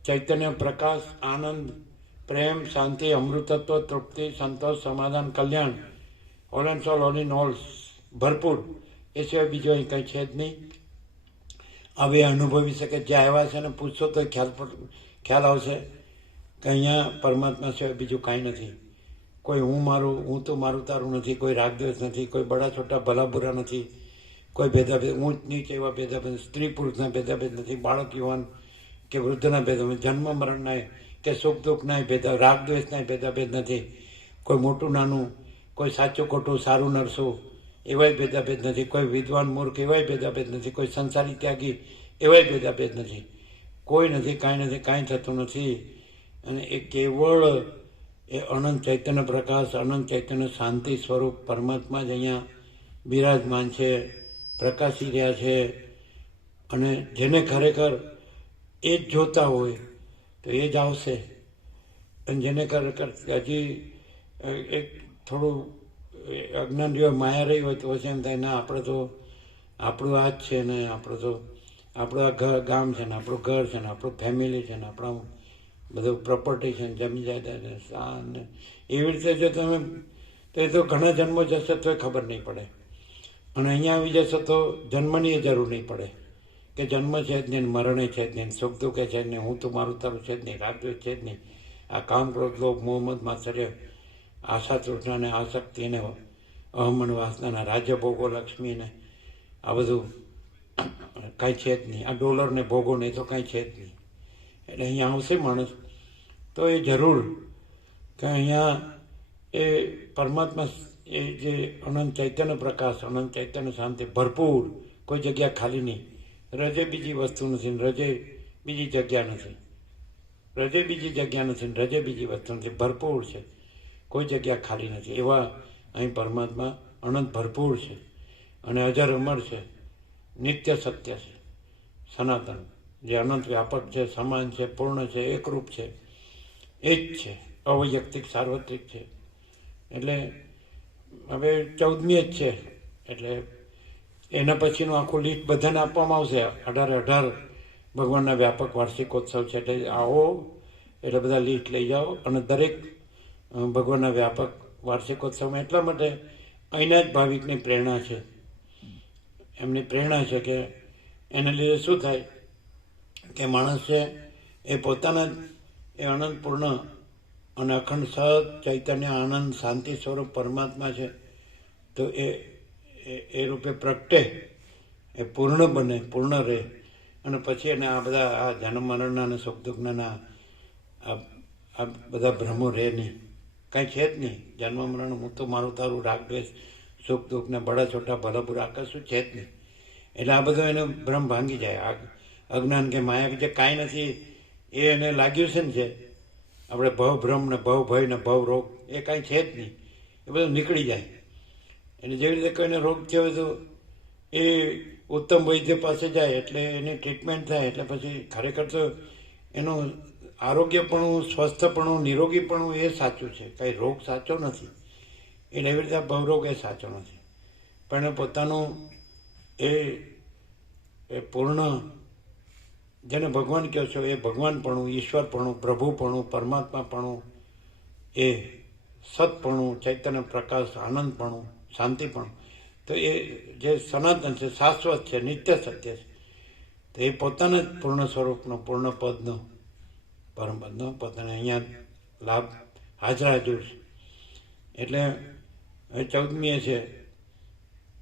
ચૈતન્ય પ્રકાશ આનંદ પ્રેમ શાંતિ અમૃતત્વ તૃપ્તિ સંતોષ સમાધાન કલ્યાણ all and all in all ભરપૂર, એ સિવાય બીજો અહીં કંઈ છે જ નહીં. હવે અનુભવી શકે, જે આવ્યા છે ને પૂછશો તો ખ્યાલ આવશે કે અહીંયા પરમાત્મા સિવાય બીજું કાંઈ નથી. કોઈ હું તો મારું તારું નથી, કોઈ રાગદ્વેષ નથી, કોઈ બડા છોટા ભલા બુરા નથી, કોઈ ભેદાભેદ ઊંચ નીચ એવા ભેદાભેદ, સ્ત્રી પુરુષના ભેદાભેદ નથી, બાળક યુવાન કે વૃદ્ધના ભેદાભેદ, જન્મ મરણના કે સુખ દુઃખના ભેદાભેદ, રાગદ્વેષના ભેદાભેદ નથી, કોઈ મોટું નાનું, કોઈ સાચું ખોટું સારું નરસું એવાય ભેદાભેદ નથી, કોઈ વિદ્વાન મૂર્ખ એવાય ભેદાભેદ નથી, કોઈ સંસારી ત્યાગી એવાય ભેદાભેદ નથી, કોઈ નથી, કાંઈ નથી, કાંઈ થતું નથી. અને એ કેવળ એ અનંત ચૈતન્ય પ્રકાશ અનંત ચૈતન્ય શાંતિ સ્વરૂપ પરમાત્મા જ અહીંયા બિરાજમાન છે, પ્રકાશી રહ્યા છે. અને જેને ખરેખર એ જ જોતા હોય તો એ જ આવશે. અને જેને ખરેખર હજી એક થોડું અજ્ઞાન જેવા માયા રહી હોય તો પછી એમ થાય ના આપણે તો આપણું આ જ છે ને આપણું આ ગામ છે ને આપણું ઘર છે ને આપણું ફેમિલી છે ને આપણા બધું પ્રોપર્ટી છે ને જમી જાયદાદ ને શાન ને એવી રીતે જો તમે તો એ તો ઘણા જન્મો જશે તો ખબર નહીં પડે. અને અહીંયા આવી જશો તો જન્મની જરૂર નહીં પડે કે જન્મ છે જ નહીં, મરણે છે જ નહીં, સુખ દુઃખે છે જ નહીં, હું તો મારું તારું છે જ નહીં, રાગદ્વેષ છે જ નહીં. આ કામ ક્રોધ લોભ મોહમ્મદ માત્સર્ય આશા તૃષ્ણાને આસક્તિને અહમન વાસનાના રાજ્ય ભોગો લક્ષ્મીને આ બધું કાંઈ છે જ નહીં. આ ડોલરને ભોગો નહીં તો કાંઈ છે જ નહીં. એટલે અહીંયા આવશે માણસ તો એ જરૂર કે અહીંયા એ પરમાત્મા એ જે અનંત ચૈતન્ય પ્રકાશ અનંત ચૈતન્ય શાંતિ ભરપૂર, કોઈ જગ્યા ખાલી નહીં. રજે બીજી વસ્તુ નથી, રજે બીજી જગ્યા નથી, રજે બીજી જગ્યા નથી, રજે બીજી વસ્તુ નથી, ભરપૂર છે, કોઈ જગ્યા ખાલી નથી. એવા અહીં પરમાત્મા અનંત ભરપૂર છે અને અજર અમર છે, નિત્ય સત્ય છે, સનાતન જે અનંત વ્યાપક છે, સમાન છે, પૂર્ણ છે, એકરૂપ છે, એ જ છે, અવૈયક્તિક સાર્વત્રિક છે. એટલે હવે 14મી જ છે એટલે એના પછીનું આખું લિસ્ટ બધાને આપવામાં આવશે. 18 ભગવાનના વ્યાપક વાર્ષિકોત્સવ છે એટલે આવો એટલે બધા લિસ્ટ લઈ જાઓ. અને દરેક ભગવાનના વ્યાપક વાર્ષિકોત્સવમાં એટલા માટે અહીંના જ ભાવિકની પ્રેરણા છે, એમની પ્રેરણા છે કે એને લીધે શું થાય કે માણસ છે એ પોતાના એ અનંતપૂર્ણ અને અખંડ સત ચૈતન્ય આનંદ શાંતિ સ્વરૂપ પરમાત્મા છે તો એ રૂપે પ્રગટે, એ પૂર્ણ બને, પૂર્ણ રહે. અને પછી એને આ બધા આ જન્મ મરણના અને સુખ દુઃખના આ બધા ભ્રમો રહે નહીં, કાંઈ છે જ નહીં. જન્મ મરણ હું તો મારું તારું રાગદ્વેષ સુખ દુઃખ ને બડા છોટા ભલા બુરા કશું છે જ નહીં. એટલે આ બધો એનો ભ્રમ ભાંગી જાય. અજ્ઞાન કે માયા જે કાંઈ નથી એ એને લાગ્યું છે ને છે આપણે ભવ ભ્રમ ને ભવ ભય ને ભવ રોગ એ કાંઈ છે જ નહીં, એ બધું નીકળી જાય. એટલે જેવી રીતે કોઈને રોગ થયો હોય તો એ ઉત્તમ વૈદ્ય પાસે જાય એટલે એની ટ્રીટમેન્ટ થાય એટલે પછી ખરેખર તો એનું આરોગ્યપણું સ્વસ્થપણું નિરોગીપણું એ સાચું છે, કંઈ રોગ સાચો નથી. એટલે એવી રીતે ભવરોગ એ સાચો નથી. પણ એ પોતાનું એ પૂર્ણ જેને ભગવાન કહો છો એ ભગવાનપણું, ઈશ્વરપણું, પ્રભુપણું, પરમાત્માપણું, એ સતપણું, ચૈતન્ય પ્રકાશ, આનંદપણું, શાંતિપણું, તો એ જે સનાતન છે, શાશ્વત છે, નિત્ય સત્ય છે, તો એ પોતાના જ પૂર્ણ સ્વરૂપનો, પૂર્ણ પદનો, પરમપદનો પોતાને અહીંયા લાભ હાજર છે. એટલે હવે 14મી છે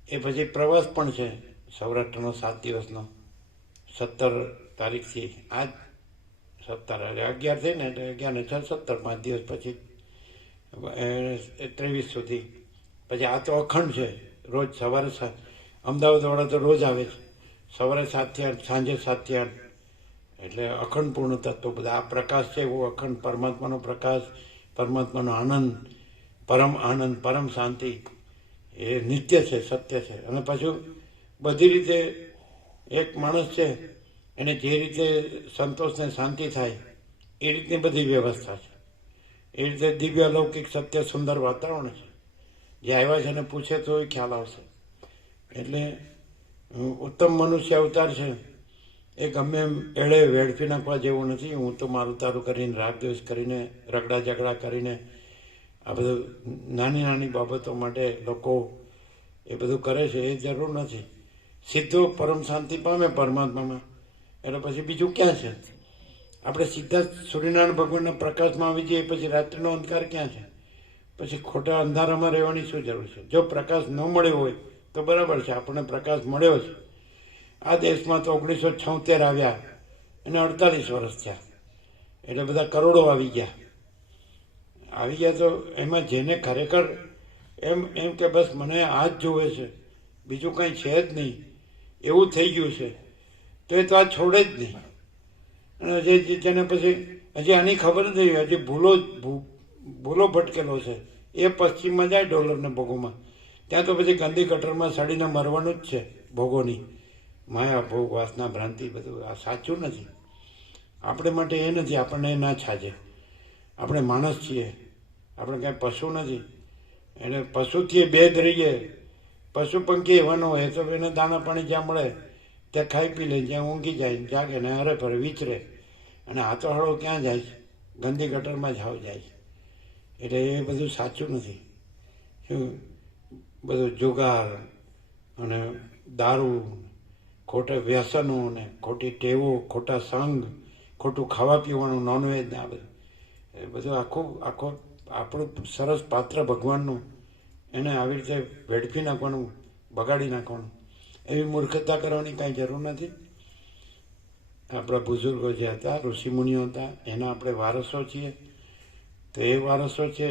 એ પછી પ્રવાસ પણ છે સૌરાષ્ટ્રનો 7 દિવસનો. 17 તારીખથી આજ 17 11 થઈ ને એટલે 11 ને 6 17 5 દિવસ પછી 23 સુધી પછી આ તો અખંડ છે. રોજ સવારે અમદાવાદવાળા તો રોજ આવે છે, સવારે 7 થી 8, સાંજે 7 થી 8, એટલે અખંડ પૂર્ણ તત્વ બધા. આ પ્રકાશ છે એવો અખંડ પરમાત્માનો પ્રકાશ, પરમાત્માનો આનંદ, પરમ શાંતિ એ નિત્ય છે, સત્ય છે. અને પાછું બધી રીતે એક માણસ છે એને જે રીતે સંતોષ ને શાંતિ થાય એ રીતની બધી વ્યવસ્થા છે. એ રીતે દિવ્ય અલૌકિક સત્ય સુંદર વાતાવરણ છે. જે આવ્યા છે એને પૂછે તો એ ખ્યાલ આવશે. એટલે ઉત્તમ મનુષ્ય અવતાર છે એ ગમે એમ એળે વેડફી નાખવા જેવું નથી. હું તો મારું તારું કરીને, રાગદ્વેષ કરીને, રગડા ઝઘડા કરીને આ બધું નાની નાની બાબતો માટે લોકો એ બધું કરે છે એ જરૂર નથી. સીધો પરમ શાંતિ પામે પરમાત્મામાં એટલે પછી બીજું ક્યાં છે? આપણે સીધા સૂર્યનારાયણ ભગવાનના પ્રકાશમાં આવી જઈએ પછી રાત્રિનો અંધકાર ક્યાં છે? પછી ખોટા અંધારામાં રહેવાની શું જરૂર છે? જો પ્રકાશ ન મળ્યો હોય તો બરાબર છે, આપણને પ્રકાશ મળ્યો છે. આ દેશમાં તો 1976 આવ્યા અને 48 વર્ષ થયા, એટલે બધા કરોડો આવી ગયા તો એમાં જેને ખરેખર એમ કે બસ મને આ જ જોવે છે, બીજું કંઈ છે જ નહીં, એવું થઈ ગયું છે, તો એ તો આ છોડે જ નહીં. અને જેને પછી હજી આની ખબર નથી, હજી ભૂલો ભટકેલો છે, એ પશ્ચિમમાં જાય ડોલરને ભોગોમાં, ત્યાં તો પછી ગંદી ગટરમાં સડીને મરવાનું જ છે. ભોગોની માયા, ભોગ, વાસના, ભ્રાંતિ બધું આ સાચું નથી. આપણે માટે એ નથી, આપણને એ ના છાજે. આપણે માણસ છીએ, આપણે કાંઈ પશુ નથી. એટલે પશુથી ભેદ રહીએ. પશુ પંખી એવા ન હોય તો એને દાણા પાણી જ્યાં મળે ત્યાં ખાઈ પી લે, જ્યાં ઊંઘી જાય, જાગે ને હરે ફરે વિચરે. અને આ તો હળો ક્યાં જાય છે? ગંદી ગટરમાં જ હાવ જાય છે. એટલે એ બધું સાચું નથી. શું બધું જુગાર અને દારૂ, ખોટા વ્યસનો ને ખોટી ટેવો, ખોટા સંગ, ખોટું ખાવા પીવાનું, નોનવેજ ને આ બધું એ બધું આખું આપણું સરસ પાત્ર ભગવાનનું એને આવી રીતે વેડફી નાખવાનું, બગાડી નાખવાનું, એવી મૂર્ખતા કરવાની કાંઈ જરૂર નથી. આપણા બુઝુર્ગો જે હતા, ઋષિમુનિઓ હતા, એના આપણે વારસો છીએ. તો એ વારસો છે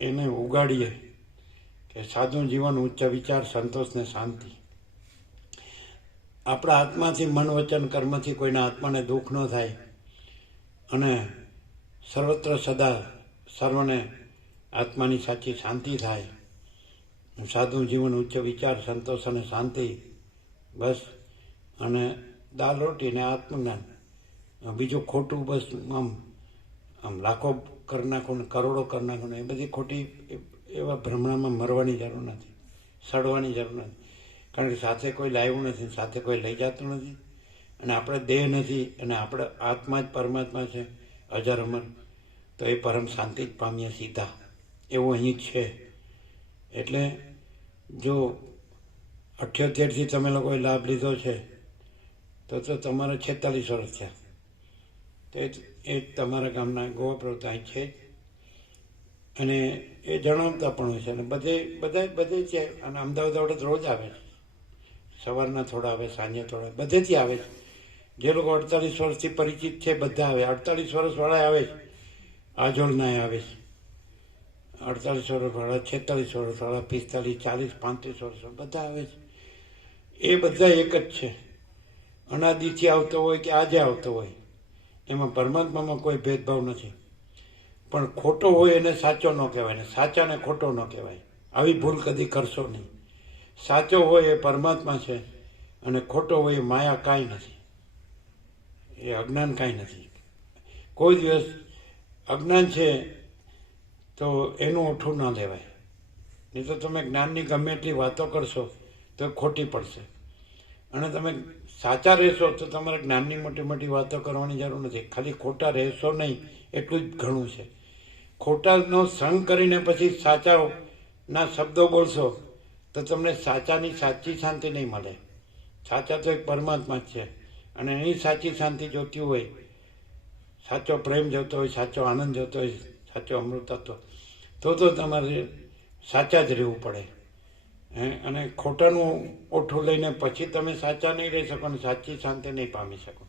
એને ઉગાડીએ કે સાદું જીવન, ઉચ્ચ વિચાર, સંતોષ ને શાંતિ. આપણા આત્માથી, મન, વચન, કર્મથી કોઈના આત્માને દુઃખ ન થાય અને સર્વત્ર સદા સર્વને આત્માની સાચી શાંતિ થાય. સાદું જીવન, ઉચ્ચ વિચાર, સંતોષ અને શાંતિ, બસ. અને દાળ રોટી ને આત્મજ્ઞાન, બીજું ખોટું બસ આમ લાખો કરી નાખો ને કરોડો કરી નાખો ને એ બધી ખોટી એવા ભ્રમણામાં મરવાની જરૂર નથી, સડવાની જરૂર નથી. કારણ કે સાથે કોઈ લાવ્યું નથી, સાથે કોઈ લઈ જતું નથી, અને આપણે દેહ નથી, અને આપણે આત્મા જ પરમાત્મા છે, અજર અમર. તો એ પરમ શાંતિ જ પામીએ સીધા, એવું અહીં જ છે. એટલે જો 78થી તમે લોકોએ લાભ લીધો છે તો તમારા 46 વર્ષ થયા. તો એ તમારા ગામના ગોવા પ્રવૃત્તિ અહીં છે જ, અને એ જણાવતા પણ હોય છે. અને બધે છે. અને અમદાવાદ રોજ આવે છે, સવારના થોડા આવે, સાંજે થોડા, બધેથી આવે છે. જે લોકો 48 વર્ષથી પરિચિત છે બધા આવે. 48 વર્ષવાળા આવે છે, આજોલના આવે છે, 48 વર્ષવાળા, 46 વર્ષવાળા, 45, 40, 35 વર્ષવાળા બધા આવે છે. એ બધા એક જ છે. અનાદિથી આવતો હોય કે આજે આવતો હોય, એમાં પરમાત્મામાં કોઈ ભેદભાવ નથી. પણ ખોટો હોય એને સાચો ન કહેવાય ને સાચાને ખોટો ન કહેવાય. આવી ભૂલ કદી કરશો નહીં. સાચો હોય એ પરમાત્મા છે, અને ખોટો હોય એ માયા કાંઈ નથી, એ અજ્ઞાન કાંઈ નથી. કોઈ દિવસ અજ્ઞાન છે તો એનું ઓઠું ના લેવાય. નહીં તો તમે જ્ઞાનની ગમે એટલી વાતો કરશો તો ખોટી પડશે. અને તમે સાચા રહેશો તો તમારે જ્ઞાનની મોટી મોટી વાતો કરવાની જરૂર નથી. ખાલી ખોટા રહેશો નહીં એટલું જ ઘણું છે. ખોટાનો સંગ કરીને પછી સાચાના શબ્દો બોલશો તો તમને સાચાની સાચી શાંતિ નહીં મળે. સાચા તો એક પરમાત્મા જ છે, અને એની સાચી શાંતિ જોતી હોય, સાચો પ્રેમ જોતો હોય, સાચો આનંદ જોતો હોય, સાચો અમૃતત્વ, તો તમારે સાચા જ રહેવું પડે. અને ખોટાનું ઓઠું લઈને પછી તમે સાચા નહીં રહી શકો ને સાચી શાંતિ નહીં પામી શકો.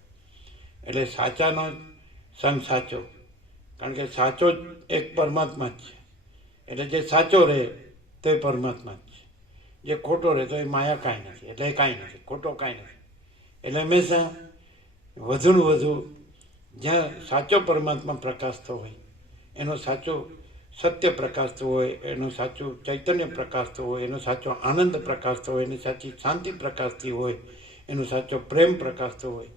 એટલે સાચાનો સંગ સાચો, કારણ કે સાચો જ એક પરમાત્મા જ છે. એટલે જે સાચો રહે તો એ પરમાત્મા જ છે, જે ખોટો રહે તો એ માયા કાંઈ નથી, એટલે એ કાંઈ નથી, ખોટો કાંઈ નથી. એટલે હંમેશા વધુ ને વધુ જ્યાં સાચો પરમાત્મા પ્રકાશતો હોય, એનો સાચો સત્ય પ્રકાશતો હોય, એનું સાચું ચૈતન્ય પ્રકાશતો હોય, એનો સાચો આનંદ પ્રકાશતો હોય, એની સાચી શાંતિ પ્રકાશતી હોય, એનો સાચો પ્રેમ પ્રકાશતો હોય,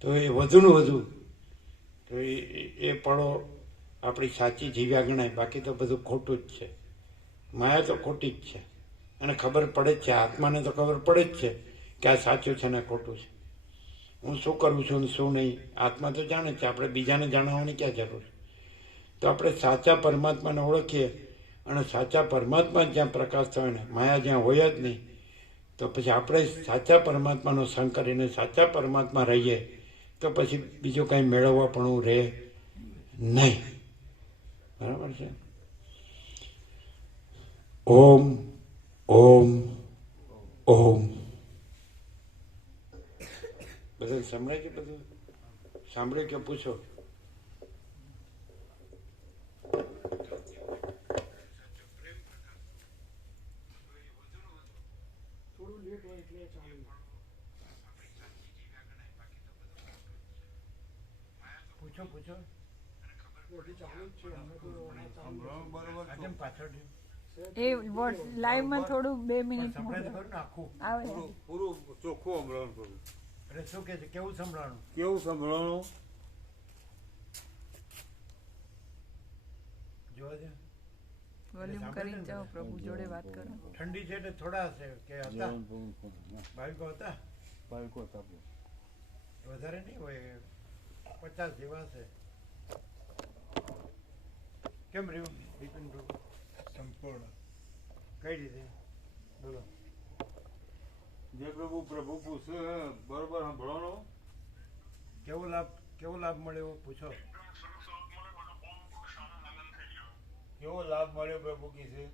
તો એ વધુ ને વધુ તો એ પળો આપણી સાચી જીવ્યા ગણાય. બાકી તો બધું ખોટું જ છે, માયા તો ખોટી જ છે. અને ખબર પડે જ છે, આત્માને તો ખબર પડે જ છે કે આ સાચું છે ને ખોટું છે. હું શું કરું છું ને શું નહીં, આત્મા તો જાણે છે, આપણે બીજાને જાણવાની ક્યાં જરૂર છે. તો આપણે સાચા પરમાત્માને ઓળખીએ, અને સાચા પરમાત્મા જ્યાં પ્રકાશ હોય ને, માયા જ્યાં હોય જ નહીં, તો પછી આપણે સાચા પરમાત્માનો સંગ કરીને સાચા પરમાત્મા રહીએ, તો પછી બીજું કાંઈ મેળવવા પણ રહે નહીં. બરાબર છે. ઓમ ઓમ ઓમ. બધા સંભળાય છે? બધું સાંભળ્યું કે પૂછો? થોડું લેટ હોય એટલે ચાલુ. પૂછો પૂછો. બધી ચાલુ જ છે, અમે તો બરોબર આજે પાછળ એ લાઈવમાં થોડું 2 મિનિટ સંભળાય ખરું ને આખું? આવે. પૂરું ચોખ્ખું સંભળાવાનું કરું. એટલે શું કે છે, કેવું સંભળાણું? કેવું સંભળાવાનું? જોવા દે. વોલ્યુમ કરીને જાઓ, પ્રભુ જોડે વાત કરો. ઠંડી છે એટલે થોડા હશે કે હતા ભાવિકો હતા, વધારે નહીં હોય, 50 જેવા હશે. કેમ રહ્યું બિપિન પ્રભુ? સંપૂર્ણ. કઈ રીતે? બોલો. જે પ્રભુ પૂછે બરોબર સાંભળવાનો. કેવો લાભ મળ્યો પૂછો. કેવો લાભ મળ્યો પ્રભુ કીધે?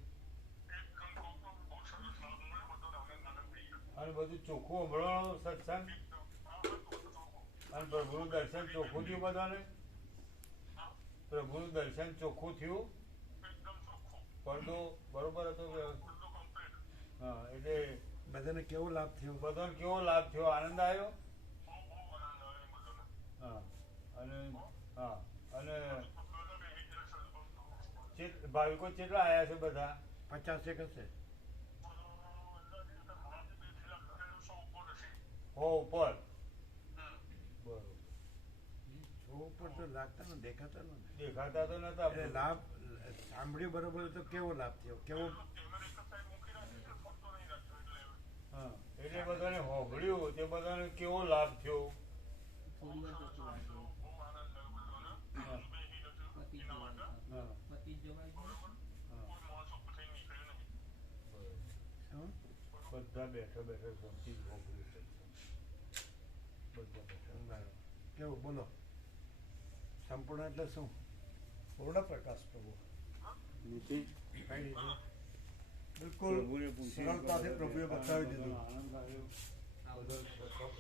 અને બધું ચોખ્ખું સાંભળવાનું સત્સંગ, અને પ્રભુનું દર્શન ચોખ્ખું થયું બધાને? પ્રભુનું દર્શન ચોખ્ખું થયું? પડદો બરોબર હતો કે? હા, એટલે બધાને કેવો લાભ થયો? બધાને કેવો લાભ થયો? આનંદ આવ્યો? હા. અને ભાવિકો કેટલા આવ્યા છે? બધા 50 એક હશે. ઉપર. બરોબર. ઉપર તો લાગતા ને, દેખાતા ને. દેખાતા તો નતા. એટલે લાભ સાંભળ્યું બરોબર, તો કેવો લાભ થયો? કેવો? હા, એટલે બધાને સાંભળ્યું, તે બધાને કેવો લાભ થયો? બધા બેઠા શાંતિ કેવું બોલો? સંપૂર્ણ એટલે શું? પૂર્ણ પ્રકાશ પ્રભુ. કઈ રીતે? બિલકુલ સરળતાથી પ્રભુએ બતાવી દીધું.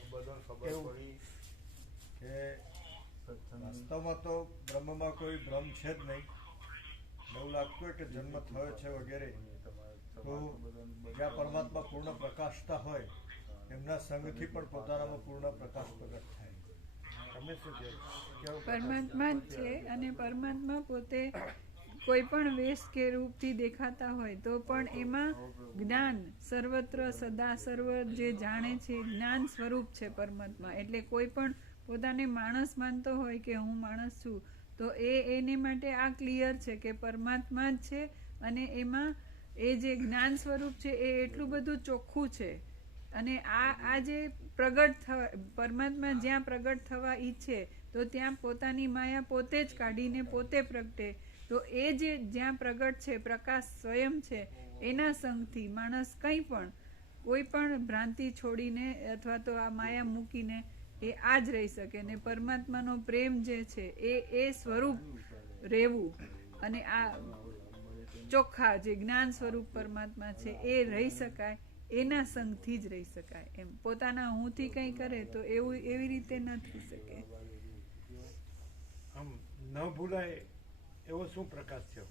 બધા ખબર પડી કે વાસ્તવમાં તો બ્રહ્મમાં કોઈ ભ્રમ છે જ નહીં. એવું લાગતું હોય કે જન્મ થયો છે વગેરે, તો જ્યાં પરમાત્મા પૂર્ણ પ્રકાશતા હોય, એમના સંગથી પણ પોતાનામાં પૂર્ણ પ્રકાશ પ્રગટ થાય. તમે શું કહો? પરમાત્મા જ છે, અને પરમાત્મા પોતે કોઈ પણ વેશ કે રૂપથી દેખાતા હોય તો પણ એમાં જ્ઞાન સર્વત્ર સદા સર્વ જે જાણે છે, જ્ઞાન સ્વરૂપ છે પરમાત્મા. એટલે કોઈ પણ પોતાને માણસ માનતો હોય કે હું માણસ છું, તો એને માટે આ ક્લિયર છે કે પરમાત્મા જ છે, અને એમાં એ જે જ્ઞાન સ્વરૂપ છે એ એટલું બધું ચોખ્ખું છે. અને આ જે પ્રગટ થવા, પરમાત્મા જ્યાં પ્રગટ થવા ઈચ્છે તો ત્યાં પોતાની માયા પોતે જ કાઢીને પોતે પ્રગટે. તો એ જે જ્યાં પ્રગટ છે, પ્રકાશ સ્વયં છે, એના સંગથી માણસ કંઈ પણ કોઈ પણ ભ્રાંતિ છોડીને અથવા તો આ માયા મૂકીને એ આ જ રહી શકે. ને પરમાત્માનો પ્રેમ જે છે એ સ્વરૂપ રહેવું. અને આ ચોખ્ખા જે જ્ઞાન સ્વરૂપ પરમાત્મા છે એ રહી શકાય, એના સંગથી જ રહી શકાય. એમ પોતાના હુંથી કંઈ કરે તો એવું એવી રીતે ન થઈ શકે. આમ ન ભૂલાય એવો શું પ્રકાશ થયો?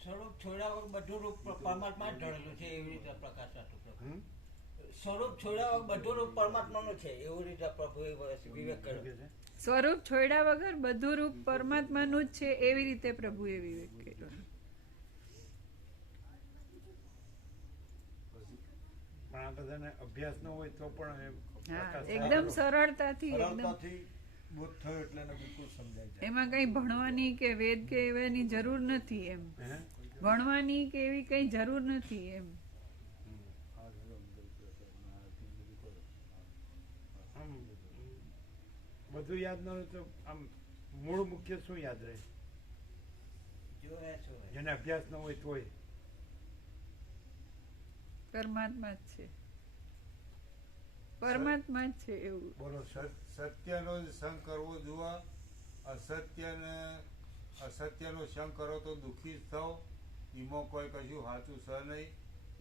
સ્વરૂપ છોડ્યા વગર બધું રૂપ પરમાત્મા જ ઢળેલું છે એવી રીતે પ્રકાશ હતું પ્રભુ. સ્વરૂપ છોડ્યા વગર બધું રૂપ પરમાત્માનું છે એવું રીતે પ્રભુએ વિવેક કર્યો. સ્વરૂપ છોડ્યા વગર બધું રૂપ પરમાત્માનું જ છે એવી રીતે પ્રભુએ વિવેક કર્યો. પણ આ બધાને અભ્યાસ ન હોય તો પણ હા, એકદમ સરળતાથી એકદમ સરળતાથી બોધ થયો એટલે એને બિલકુલ સમજાય જાય. એમાં કઈ ભણવાની કે વેદ કે એવાની જરૂર નથી. એમ ભણવાની કે એવી કઈ જરૂર નથી. એમ આમ બધું યાદ ન હોય તો આમ મૂળ મુખ્ય શું યાદ રહે? જેને અભ્યાસ ન હોય તોય પરમાત્મા જ છે, પરમાત્મા જ છે એવું. બોલો સર. સત્યનો જ સંગ કરવો જુઓ, અસત્યનો સંગ કરો તો દુઃખી જ થાવ. એમાં કોઈ કશું સાચું છે નહીં.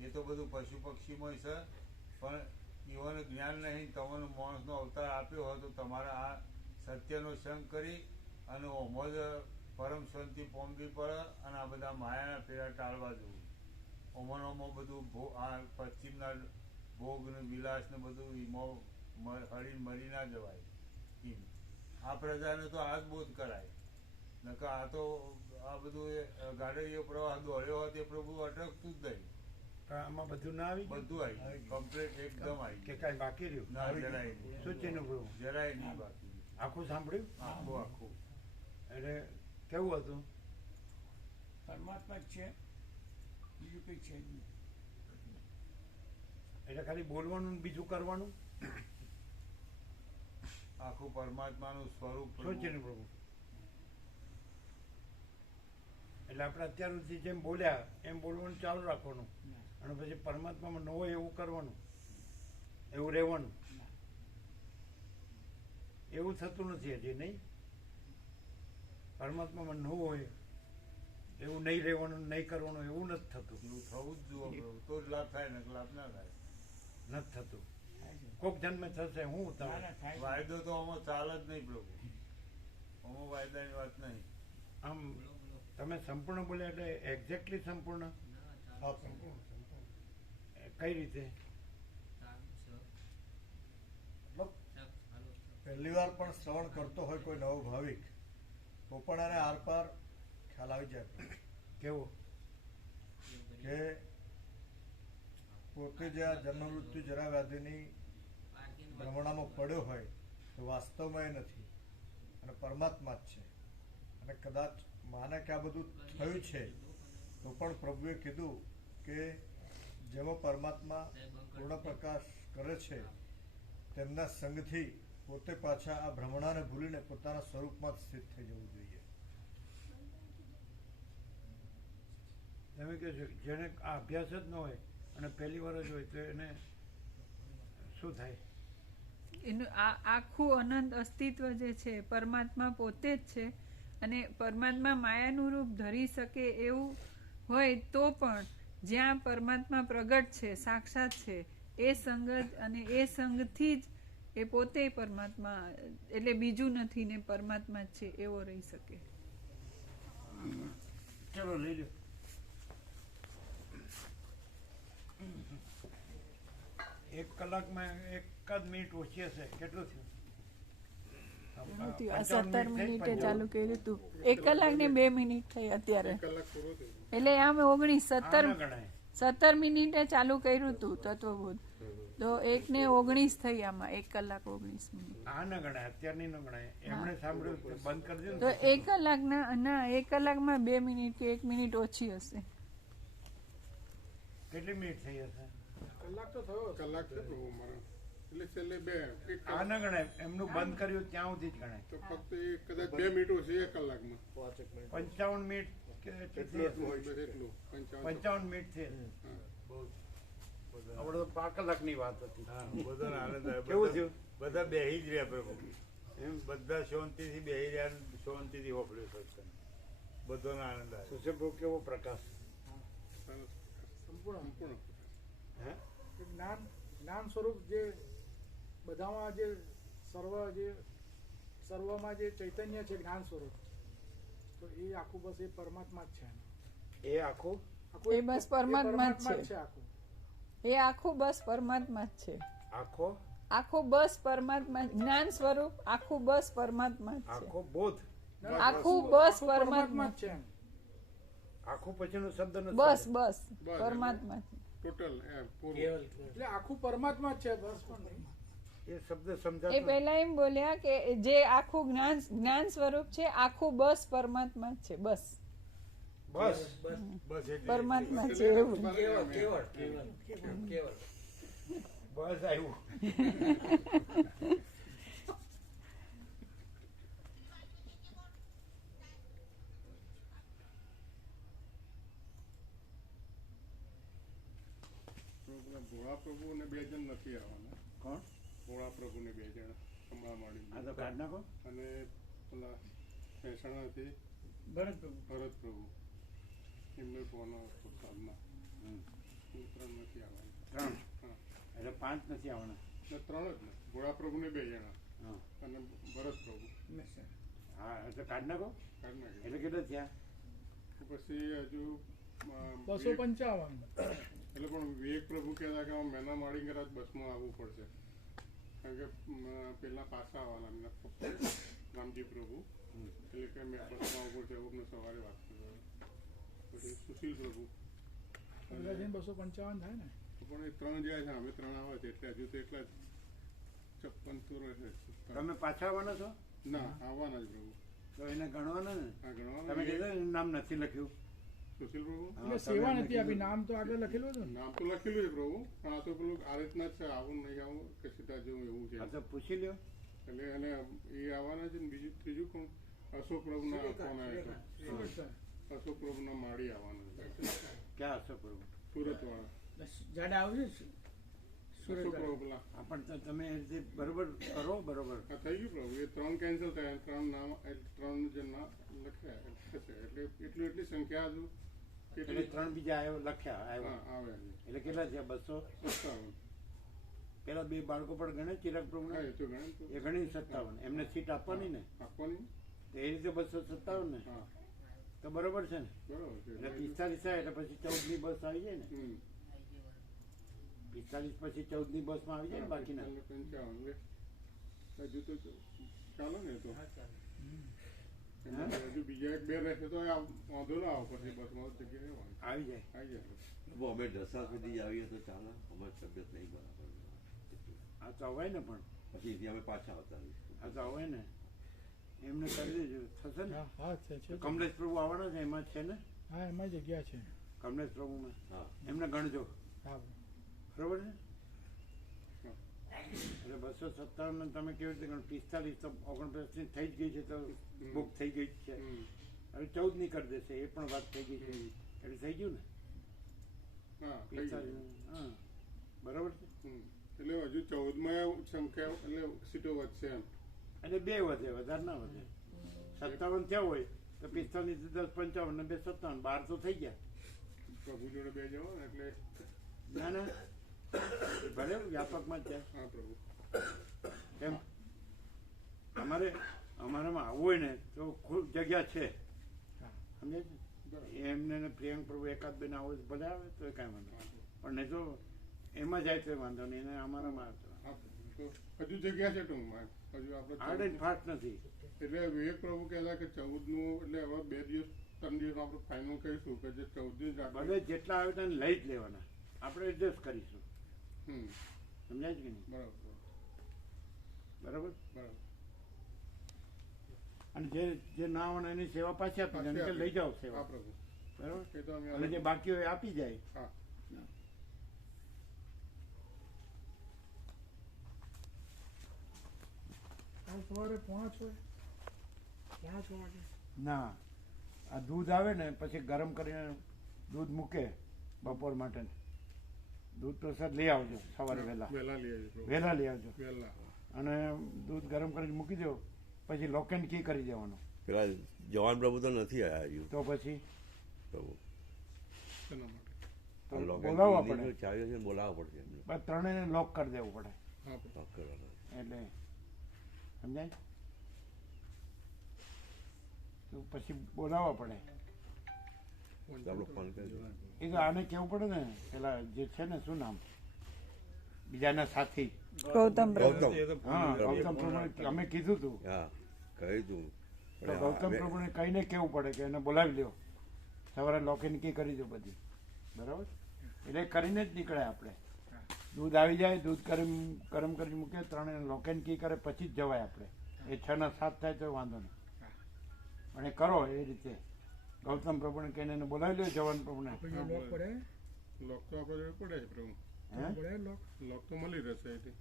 એ તો બધું પશુ પક્ષીમાં છે. પણ એવાનું જ્ઞાન નહીં. તમને માણસનો અવતાર આપ્યો હોય તો તમારે આ સત્યનો સંગ કરી અને ઓમાં જ પરમ શાંતિ પામવી પડે અને આ બધા માયાના ફેરા ટાળવા જવું. ઓમાનોમાં બધું આ પશ્ચિમના ભોગ ને વિલાસ ને બધું એમાં હળી મરી ના જવાય. આ પ્રજાને તો આ જ બોધ કરાય. નકર આ તો આ બધું ગાડીઓ પ્રવાહ દોડ્યો હોય તે પ્રભુ અટકતું જ નહીં. આમાં બધું ના આવી ગયું? બધું આવી ગયું, કમ્પ્લીટ એકદમ આવી કે ગયું. કાંઈ બાકી રહ્યું? ના, જરાય નહીં. શું ચીનું ગયું? જરાય નહીં બાકી. આખું સાંભળ્યું? આખું. એટલે કેવું હતું? પરમાત્મા જ છે, બીજું કઈ છે જ નહીં. એટલે ખાલી બોલવાનું ને બીજું કરવાનું? આખું પરમાત્માનું સ્વરૂપ શું છે ને પ્રભુ? એટલે આપણે અત્યાર સુધી જેમ બોલ્યા એમ બોલવાનું ચાલુ રાખવાનું અને પછી પરમાત્મામાં ન હોય એવું કરવાનું, એવું રહેવાનું. એવું થતું નથી હજી, નહીં? પરમાત્મામાં ન હોય એવું નહીં રહેવાનું, નહીં કરવાનું, એવું નથી થતું. એવું થવું જ જુઓ તો જ લાભ થાય ને લાભ ના થાય. નથી થતું. કોક જન્મે થશે. હું તમે વાયદો તો આમાં ચાલે જ નહીં પ્રભુ. આમાં વાયદાની વાત નહીં. આમ તમે સંપૂર્ણ બોલ્યા એટલે એક્ઝેક્ટલી સંપૂર્ણ? હા, સંપૂર્ણ. કઈ રીતે? પહેલી વાર પણ શ્રવણ કરતો હોય કોઈ નવો ભાવિક તો પણ આને આરપાર ખ્યાલ આવી જાય. કેવો? કે પોતે જે આ જન્મ મૃત્યુ જરા વ્યાધિની ભ્રમણામાં પડ્યો હોય તો વાસ્તવમાં એ નથી અને પરમાત્મા જ છે. અને કદાચ માને કે આ બધું થયું છે તો પણ પ્રભુએ કીધું કે જેમાં પરમાત્મા પૂર્ણ પ્રકાશ કરે છે તેમના સંગથી પોતે પાછા આ ભ્રમણાને ભૂલીને પોતાના સ્વરૂપમાં જ સ્થિત થઈ જવું જોઈએ. તમે કહો છો જેને આ અભ્યાસ જ ન હોય અને પહેલી વાર જ હોય તો એને શું થાય? એનું આખું અનંત અસ્તિત્વ જે છે પરમાત્મા પોતે જ છે અને પરમાત્મા માયાનું રૂપ ધરી શકે એવું હોય તો પણ જ્યાં પરમાત્મા પ્રગટ છે, સાક્ષાત છે, એ સંગત અને એ સંગથી જ એ પોતે પરમાત્મા, એટલે બીજું નથી ને પરમાત્મા જ છે એવો રહી શકે. ચલો લઈ લો. એક કલાકમાં 1 મિનિટ ઓછી હશે. કેટલું થયું? 17 મિનિટે ચાલુ કર્યું હતું. 1 કલાક ને 2 મિનિટ થઈ અત્યારે. કલાક પૂરો થયો. એટલે આમ 17 મિનિટે ચાલુ કર્યું હતું તત્વબોધ. તો 1 ને 19 થઈ આમાં. 1 કલાક 19 મિનિટ. આ ન ગણાય, અત્યારની ન ગણાય. એમણે સાંભળ્યું બંધ કરી દીધું. તો 1 કલાકના ના 1 કલાકમાં 2 મિનિટ કે 1 મિનિટ ઓછી હશે. કેટલી મિનિટ થઈ હશે? કલાક તો થયો. કલાક છે પ્રભુ મારા. એટલે છેલ્લે 2 આ ન ગણાય. એમનું બંધ કર્યું ત્યાં સુધી જ ગણાય. તો ફક્ત કદાચ 2 મિનિટો છે 1 કલાકમાં. 55 મિનિટ કે એટલું 55 મિનિટ થઈ. આપણે તો 5 કલાકની વાત હતી. બધાને આનંદ આવે. કેવું થયું? બધા બેહી જ રહ્યા પ્રભુ. એમ બધા શાંતિથી બેહી રહ્યા, શાંતિથી હોપડ્યો સત્સંગ. બધાનો આનંદ આવે. સુશીલભાઈ કેવો પ્રકાશ? સંપૂર્ણ હે? એ જ્ઞાન સ્વરૂપ જે બધામાં જે સર્વમાં જે ચૈતન્ય છે જ્ઞાન સ્વરૂપ, તો એ આખું બસ એ પરમાત્મા જ છે. એ આખું એ બસ પરમાત્મા જ છે. આખું એ આખું બસ પરમાત્મા જ છે. આખો આખું બસ પરમાત્મા, જ્ઞાન સ્વરૂપ આખું બસ પરમાત્મા જ છે. આખો બોધ આખું બસ પરમાત્મા જ છે. આખું પછીનો શબ્દ નથી. બસ પરમાત્મા છે. ટોટલ પૂરું. એટલે આખું પરમાત્મા જ છે, બસ પણ નહીં. એ શબ્દ એ સમજાતો પહેલા એમ બોલ્યા કે જે આખું જ્ઞાન સ્વરૂપ છે આખું બસ પરમાત્મા જ છે. બસ બસ બસ એટલે પરમાત્મા છે એવું. કેવળ બસ આવ્યું. ભોળા પ્રભુ ને 2 જણ નથી આવવાના. કોણ? ભોળા પ્રભુ ને 2 જણ કમળા આ માડી તો કાઢ નાખો. અને પેલા મહેસાણાથી ભરત પ્રભુ ભરત પ્રભુ એમને ફોનો હતો સાલમાં. હમ. 3 નથી આવવાના. 3 હા એટલે 5 નથી આવવાના. એટલે 3 જ ને. ભોળા પ્રભુ ને 2 જણા હા અને ભરત પ્રભુ હા એટલે કાઢ નાખો. કાઢી નાખે. એટલે કેટલા થયા? પછી હજુ 255. એટલે પણ વિવેક પ્રભુ કહેતા કે મેના માડી કરાત બસમાં આવવું પડશે, કારણ કે પેલા પાછા આવવાના એમના પપ્પા રામજી પ્રભુ, એટલે કે મેં બસમાં આવવું પડશે એવું સવારે વાત કરી. પછી સુશીલ પ્રભુ 255 થાય ને. પણ એ 3 જાય છે, અમે 3 આવે છે એટલે હજુ તો એટલા જ 56 તો રહે છે. તમે પાછા આવવાના છો? ના, આવવાના જ પ્રભુ. તો એને ગણવાના ને. હા, તમે ગણવાના. કીધું એનું નામ નથી લખ્યું. સુશીલ પ્રભુ એટલે સેવા નથી આપી, નામ તો આગળ લખેલું હતું ને. નામ તો લખેલું છે પ્રભુ, પણ આ તો પેલું આ રીતના જ છે, આવું નહીં આવું કે સીધા જેવું એવું છે. આ તો પૂછી લ્યો. એટલે એને એ આવવાના છે ને બીજું ત્રીજું પણ અશોક પ્રભુના આપવાના છે. અશોક પ્રભુના માળી આવવાના છે. ક્યાં હશો પ્રભુ? સુરત વાળા જાડા આવશે અશોક પ્રભુ પેલા. હા પણ તમે એ રીતે બરોબર કરો. બરોબર હા, થઈ ગયું પ્રભુ. એ 3 કેન્સલ થયા, 3 નામ 3 જે નામ લખ્યા થશે. એટલે એટલી સંખ્યા હજુ એટલે કેટલી 3 બીજા આવ્યો લખ્યા હા આવ્યા. આવે છે. એટલે કેટલા થયા? 57. પેલા 2 બાળકો પણ ગણે ચિરાગ પ્રભુ હા, એ તો ગણે તો. એ ગણી 57. એમને સીટ આપવાની ને, આપવાની. તો એ રીતે 257 ને. હા, તો બરોબર છે ને. બરોબર છે. એટલે 45 થાય એટલે પછી 14 ની બસ આવી જાય ને. 45 પછી 14 ની બસ માં આવી જાય ને બાકીના. 55. હજુ તો ચાલો ને તો. હજુ બીજા 1-2 રહેશે તો વાંધો ના આવે. પછી બસમાં જગ્યાએ આવી જાય. આવી જાય. અમે ઢસા સુધી આવીએ તો ચાલે, અમારી તબિયત નહીં બરાબર. આ તો અવાય ને, પણ પછી અહીંથી અમે પાછા આવતા રહીશું. આ તો અવાય ને. એમને કરી દેજો, થશે ને. હા છે. કમલેશ પ્રભુ આવવાના છે, એમાં જ છે ને. હા, એમાં જગ્યા છે. કમલેશ પ્રભુમાં હા, એમને ગણજો. હા, બરોબર છે. એટલે 257 ને તમે કેવી રીતે ગણ? 45 તો 49 ની થઈ જ ગઈ છે, તો બુક થઈ ગઈ જ છે. હવે 14 ની કરી દેશે, એ પણ વાત થઈ ગઈ છે. એટલે થઈ ગયું ને. હા, થઈ ગયું. 45. હા, બરોબર છે. એટલે હજુ 14માં સંખ્યા એટલે સીટો વધશે એમ. એટલે 2 વધે, વધારે ના વધે. 57 થયા હોય તો 45 થી 10 55 ને 2 57 12 તો થઈ ગયા. પ્રભુ જોડે 2 જવા ને એટલે ના ના ભલે વ્યાપકમાં જ છે. હા પ્રભુ. કેમ અમારામાં આવવું હોય ને તો ખૂબ જગ્યા છે, સમજે છે. એમને ને પ્રિયંક પ્રભુ એકાદ બે ના આવે ભલે આવે તો કાંઈ વાંધો નહીં. પણ નહીં તો એમાં જાય તો વાંધો નહીં. એને અમારામાં આવતો હજુ જગ્યા છે ટૂંકમાં. હજુ આપણે હાર્ડ એન્ડ ફાસ્ટ નથી. એટલે વિવેક પ્રભુ કહેતા કે 14નું એટલે હવે 2 દિવસ 3 દિવસ આપણે ફાઇનલ કરીશું કે જે 14 ભલે જેટલા આવે તેને લઈ જ લેવાના, આપણે એડજસ્ટ કરીશું. સમજાય છે કે નહીં? બરાબર. બરાબર. અને જે ના આવવાના એની સેવા પાછી આપી જાય કે લઈ જાઓ સેવા. બરાબર. અને જે બાકી હોય આપી જાય. હા. સવારે 5:45 વાગે. ના, આ દૂધ આવે ને પછી ગરમ કરીને દૂધ મૂકે બપોર માટે. દૂધ તો સર લઈ આવજો સવારે વહેલા લઈ આવજો. અને દૂધ ગરમ કરીને મૂકી દો, પછી લોક એન્ડ કી કરી દેવાનો. પેલા જવાન પ્રભુ તો નથી આવ્યા હજુ તો પછી પ્રભુ શેના માટે? તો આ લોક બોલાવવા એન્ડ પડે. ચાવી છે બોલાવવા પડશે એમને બસ ત્રણેયને લોક કરી દેવું પડે હા પ્રભુ. લોક કરવાના એટલે સમજાય તો પછી બોલાવવા પડે. તો આપણે ફોન કરી એ તો આને કેવું પડે ને પેલા જે છે ને શું નામ બીજાના સાથી ગૌતમ ગૌતમ હા ગૌતમ પ્રભુને અમે કીધું તું હા કહ્યું તું તો ગૌતમ પ્રભુને કહીને કેવું પડે કે એને બોલાવી લ્યો સવારે લોકિન કી કરી દો બધી બરાબર એટલે કરીને જ નીકળે આપણે દૂધ આવી જાય દૂધ ગરમ કરી મૂકે ત્રણે લોકિન કી કરે પછી જ જવાય આપણે એ 6 ના 7 થાય તો વાંધો નહીં અને કરો એ રીતે ગૌતમ પ્રભુને કહીને એને બોલાવી લ્યો જવાન પ્રભુને લોક તો આપણે જોડે પડે છે પ્રભુ. હે લોક તો મળી રહેશે અહીંથી.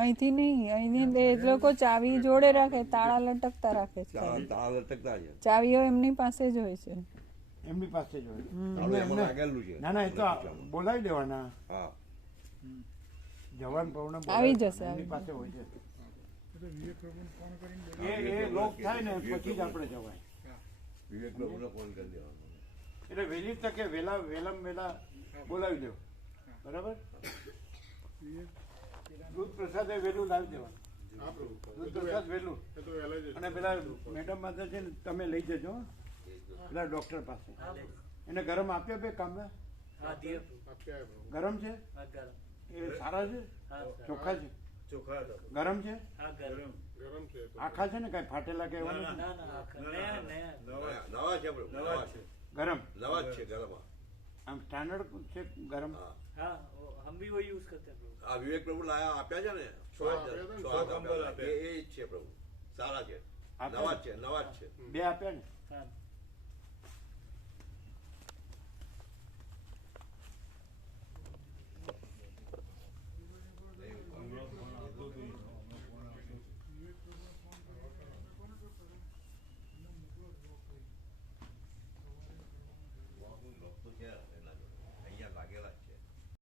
અહીંથી નહીં, અહીંથી એ લોકો ચાવી જોડે રાખે, તાળા લટકતા રાખે છે. તાળા લટકતા છે ચાવીઓ એમની પાસે જ હોય છે. એમની પાસે જ હોય. તાળું એમાં લાગેલું છે. ના ના એ તો બોલાવી દેવાના હા જવાન પ્રભુને આવી જશે, એમની પાસે હોય છે. એ લોક થાય ને પછી જ આપણે જવાય. વિવેક પ્રભુને ફોન કરી દેવાનો એટલે વહેલી તકે વહેલા બોલાવી દો બરાબર. દૂધ પ્રસાદ એ વહેલું લાવી દેવાનું. હા પ્રભુ. દૂધ પ્રસાદ વહેલું એ તો વહેલા જ અને પેલા મેડમ માથે છે ને તમે લઈ જજો પેલા ડોક્ટર પાસે. એને ગરમ આપ્યા બે કામના हाँ दिए આપ્યા પ્રભુ. ગરમ છે हाँ गरम એ સારા છે हाँ ચોખ્ખા છે ગરમ છે हाँ गरम ગરમ છે એ તો. આખા છે ને કઈ ફાટેલા કે એવા નથી? ना ना नया नया નવા છે પ્રભુ નવા છે ગરમ નવા જ છે ગરમા આમ સ્ટાન્ડર્ડ છે ગરમ. હા हाँ हम भी वही यूज करते हैं प्रभु આ વિવેક પ્રભુ લાયા આપ્યા છે ને છ કંબલ આપ્યા એ જ છે પ્રભુ સારા છે આપ્યા નવા જ છે બે આપ્યા ને हाँ